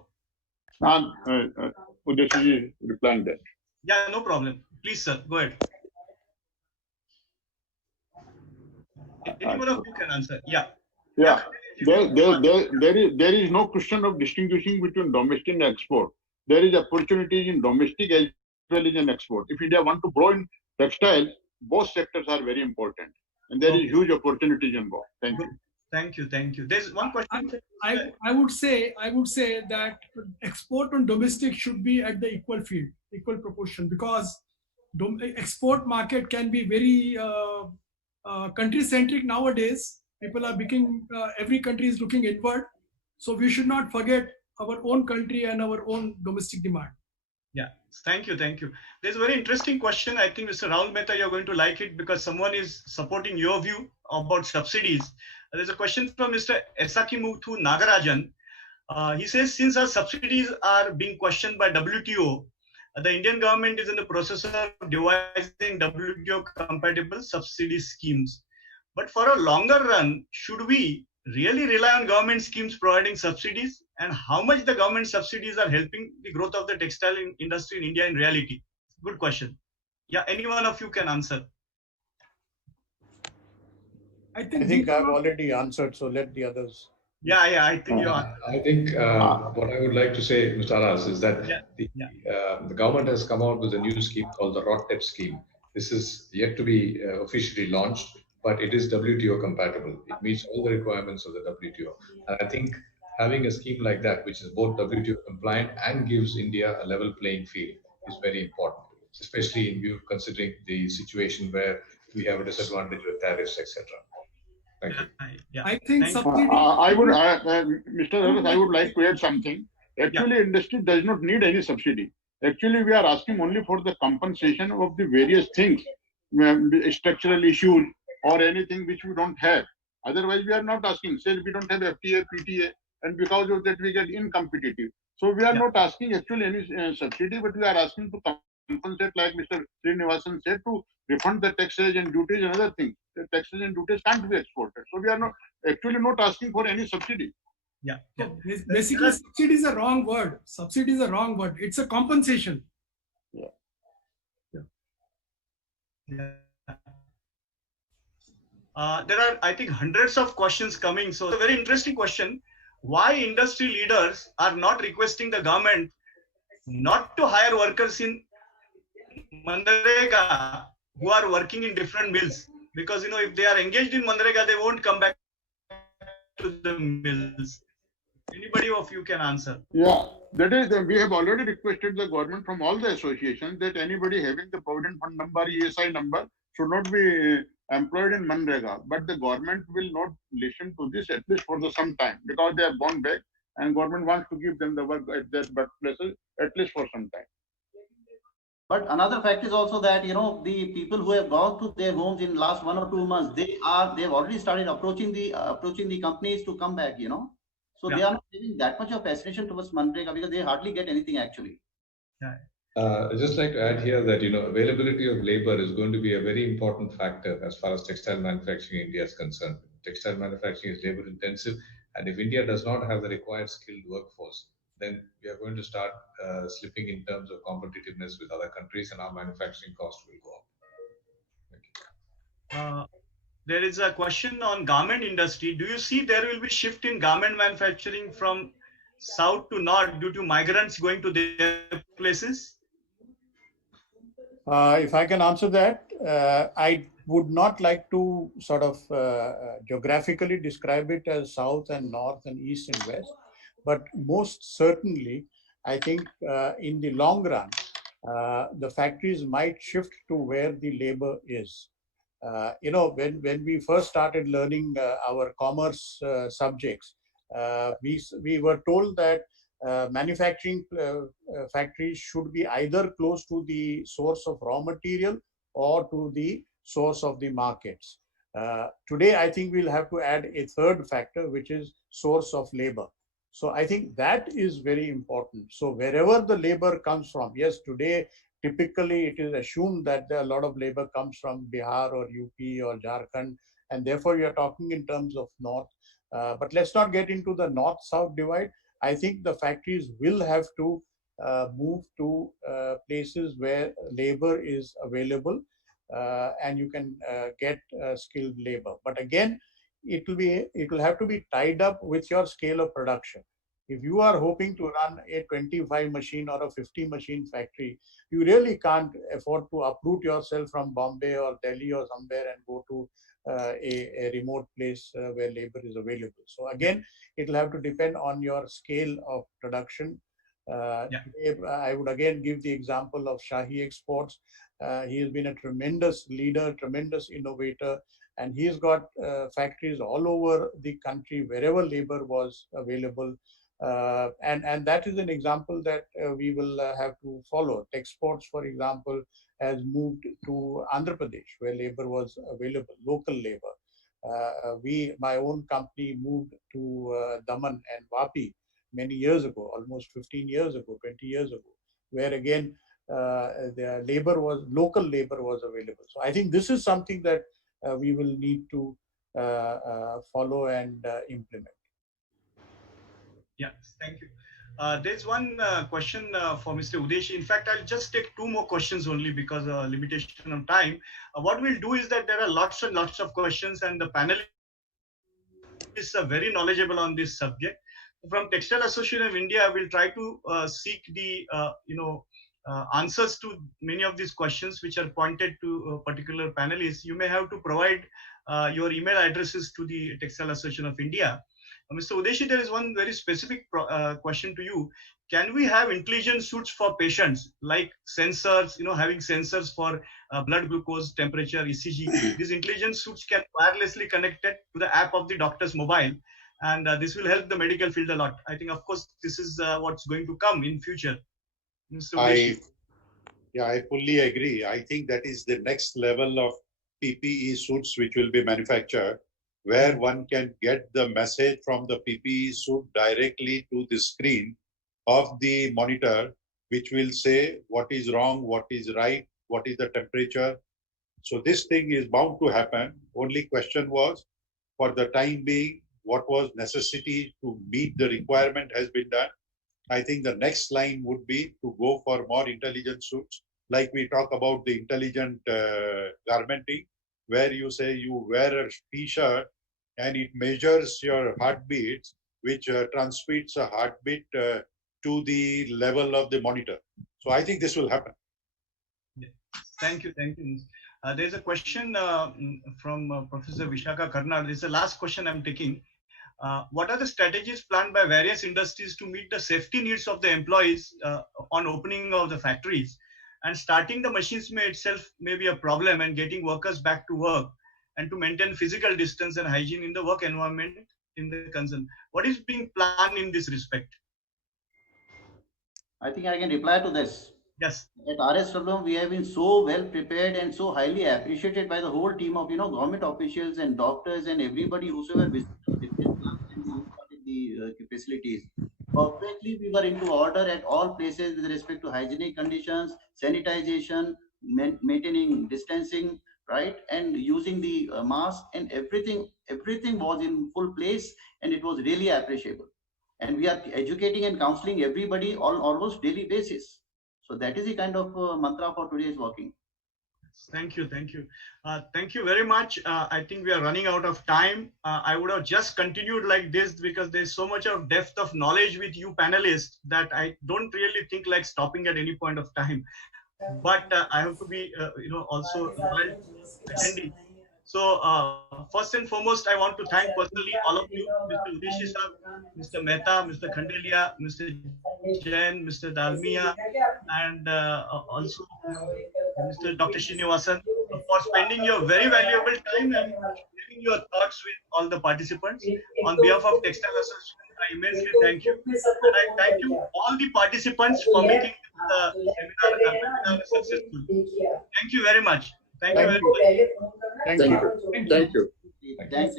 Udeshji replying that. Yeah, no problem. Please, sir, go ahead. Any one of you can answer. Yeah. Yeah. There is no question of distinguishing between domestic and export. There is opportunities in domestic as well as in export. If India want to grow in textile, both sectors are very important, and there is huge opportunities involved. Thank you. Thank you. There's one question. I would say that export and domestic should be at the equal proportion, because export market can be very country centric nowadays. People are every country is looking inward, so we should not forget our own country and our own domestic demand. Yeah, thank you. There's a very interesting question. I think, Mr. Rahul Mehta, you're going to like it because someone is supporting your view about subsidies. There's a question from Mr. Esakimuthu Nagarajan. He says, since our subsidies are being questioned by WTO, the Indian government is in the process of devising WTO compatible subsidy schemes. But for a longer run, should we really rely on government schemes providing subsidies, and how much the government subsidies are helping the growth of the textile industry in India in reality? Good question. Yeah, any one of you can answer. I think I've already answered, so let the others. Yeah, I think you are. I think what I would like to say, Mr. Aras, is that the government has come out with a new scheme called the ROTTEP scheme. This is yet to be officially launched, but it is WTO compatible. It meets all the requirements of the WTO. And I think having a scheme like that, which is both WTO compliant and gives India a level playing field, is very important, especially in view considering the situation where we have a disadvantage with tariffs, etc. Thank you. I think subsidy. Mr. Aras, I would like to add something. Actually, industry does not need any subsidy. Actually, we are asking only for the compensation of the various things, structural issues or anything which we don't have. Otherwise, we are not asking. Say we don't have FTA, PTA, and because of that we get incompetitive. So we are not asking actually any subsidy, but we are asking to compensate, like Mr. Srinivasan said, to refund the taxes and duties and other things. The taxes and duties can't be exported. So we are not actually not asking for any subsidy. Yeah. So basically, subsidy is a wrong word. Subsidy is a wrong word. It's a compensation. Yeah. There are, I think, hundreds of questions coming. So it's a very interesting question. Why industry leaders are not requesting the government not to hire workers in Manrega who are working in different mills? Because, if they are engaged in Manrega, they won't come back to the mills. Anybody of you can answer. Yeah, that is, we have already requested the government from all the associations that anybody having the Provident Fund number, ESI number should not be employed in Manrega. But the government will not listen to this, at least for some time, because they have gone back and government wants to give them the work at their birthplaces, at least for some time. But another fact is also that, the people who have gone to their homes in last 1 or 2 months, they've already started approaching the companies to come back, So they are not having that much of fascination towards Manrega because they hardly get anything actually. I'd just like to add here that availability of labor is going to be a very important factor as far as textile manufacturing in India is concerned. Textile manufacturing is labor intensive, and if India does not have the required skilled workforce, then we are going to start slipping in terms of competitiveness with other countries, and our manufacturing cost will go up. Thank you. There is a question on garment industry. Do you see there will be shift in garment manufacturing from south to north due to migrants going to their places? If I can answer that, I would not like to sort of geographically describe it as south and north and east and west, but most certainly, I think in the long run, the factories might shift to where the labor is. When we first started learning our commerce subjects, we were told that manufacturing factories should be either close to the source of raw material or to the source of the markets. Today, I think we'll have to add a third factor, which is source of labor. So I think that is very important. So wherever the labor comes from, yes, today, typically it is assumed that a lot of labor comes from Bihar or UP or Jharkhand, and therefore you're talking in terms of north. But let's not get into the north-south divide. I think the factories will have to move to places where labor is available and you can get skilled labor. But again, it will have to be tied up with your scale of production. If you are hoping to run a 25 machine or a 50 machine factory, you really can't afford to uproot yourself from Bombay or Delhi or somewhere and go to a remote place where labor is available. So again, it will have to depend on your scale of production. I would again give the example of Shahi Exports. He has been a tremendous leader, tremendous innovator, and he's got factories all over the country wherever labor was available. And that is an example that we will have to follow. Texports, for example, has moved to Andhra Pradesh, where labor was available, local labor. My own company moved to Daman and Vapi many years ago, almost 15 years ago, 20 years ago, where again, the local labor was available. So I think this is something that we will need to follow and implement. Yeah, thank you. There's one question for Mr. Udeshi. In fact, I'll just take two more questions only because of limitation of time. What we'll do is that there are lots and lots of questions, and the panelists are very knowledgeable on this subject. From Textile Association of India, we'll try to seek the answers to many of these questions which are pointed to particular panelists. You may have to provide your email addresses to the Textile Association of India. Mr. Udeshi, there is one very specific question to you. Can we have intelligent suits for patients, like sensors, having sensors for blood glucose, temperature, ECG? These intelligent suits can wirelessly connected to the app of the doctor's mobile, and this will help the medical field a lot. I think, of course, this is what's going to come in future. Mr. Udeshi. I fully agree. I think that is the next level of PPE suits which will be manufactured, where one can get the message from the PPE suit directly to the screen of the monitor, which will say what is wrong, what is right, what is the temperature. So this thing is bound to happen. Only question was, for the time being, what was necessity to meet the requirement has been done. I think the next line would be to go for more intelligent suits, like we talk about the intelligent garmenting, where you say you wear a t-shirt and it measures your heartbeats, which transmits a heartbeat to the level of the monitor. So I think this will happen. Thank you. There's a question from Professor Vishaka Karnal. This is the last question I'm taking. What are the strategies planned by various industries to meet the safety needs of the employees on opening of the factories? And starting the machines may itself may be a problem, and getting workers back to work and to maintain physical distance and hygiene in the work environment in the concern. What is being planned in this respect? I think I can reply to this. Yes. At RSW, we have been so well prepared and so highly appreciated by the whole team of government officials and doctors and everybody whosoever visited the facilities. Perfectly, we were into order at all places with respect to hygienic conditions, sanitization, maintaining distancing, right, and using the mask, and everything was in full place, and it was really appreciable. And we are educating and counseling everybody on almost daily basis. So that is the kind of mantra for today's working. Thank you. Thank you very much. I think we are running out of time. I would have just continued like this because there's so much of depth of knowledge with you panelists that I don't really think like stopping at any point of time. But I have to be, also attending. So first and foremost, I want to thank personally all of you, Mr. Udeshi Sir, Mr. Mehta, Mr. Khandelia, Mr. Jain, Mr. Dalmia, and also Mr. Dr. Srinivasan, for spending your very valuable time and sharing your thoughts with all the participants. On behalf of Textile Association, I immensely thank you. And I thank you all the participants for making the webinar successful. Thank you very much. Thank you very much. Thank you. Thank you. Thanks.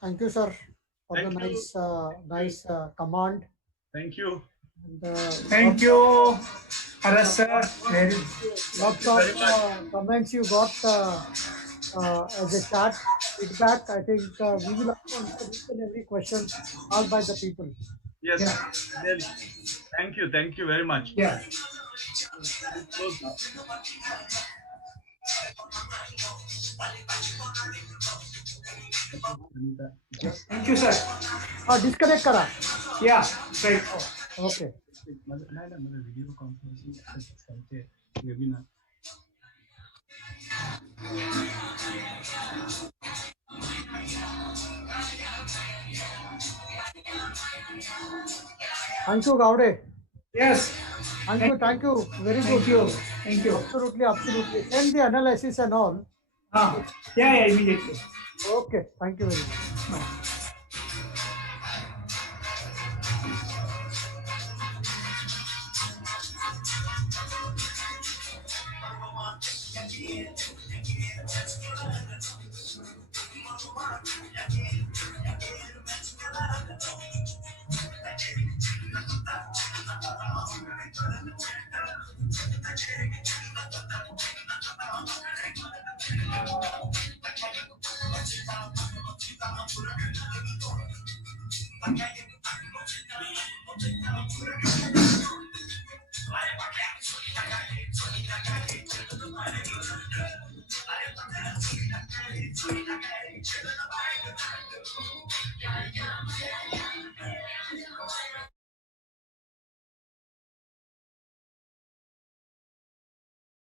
Thank you, sir, for Thank the you. nice command. Thank you. And, Thank you, Aras sir. Lots of comments you got as a chat feedback. I think we will answer each and every question asked by the people. Yes, Yeah. really. Thank you. Thank you very much. Yeah. We'll close now. Thank you, sir. Disconnect kara. Yeah, right. Okay. video conferencing करते webinar. Thank you, Gaude. Yes. Thank you. Very good. Thank you. Absolutely. Send the analysis and all. Yeah, immediately. Okay. Thank you very much.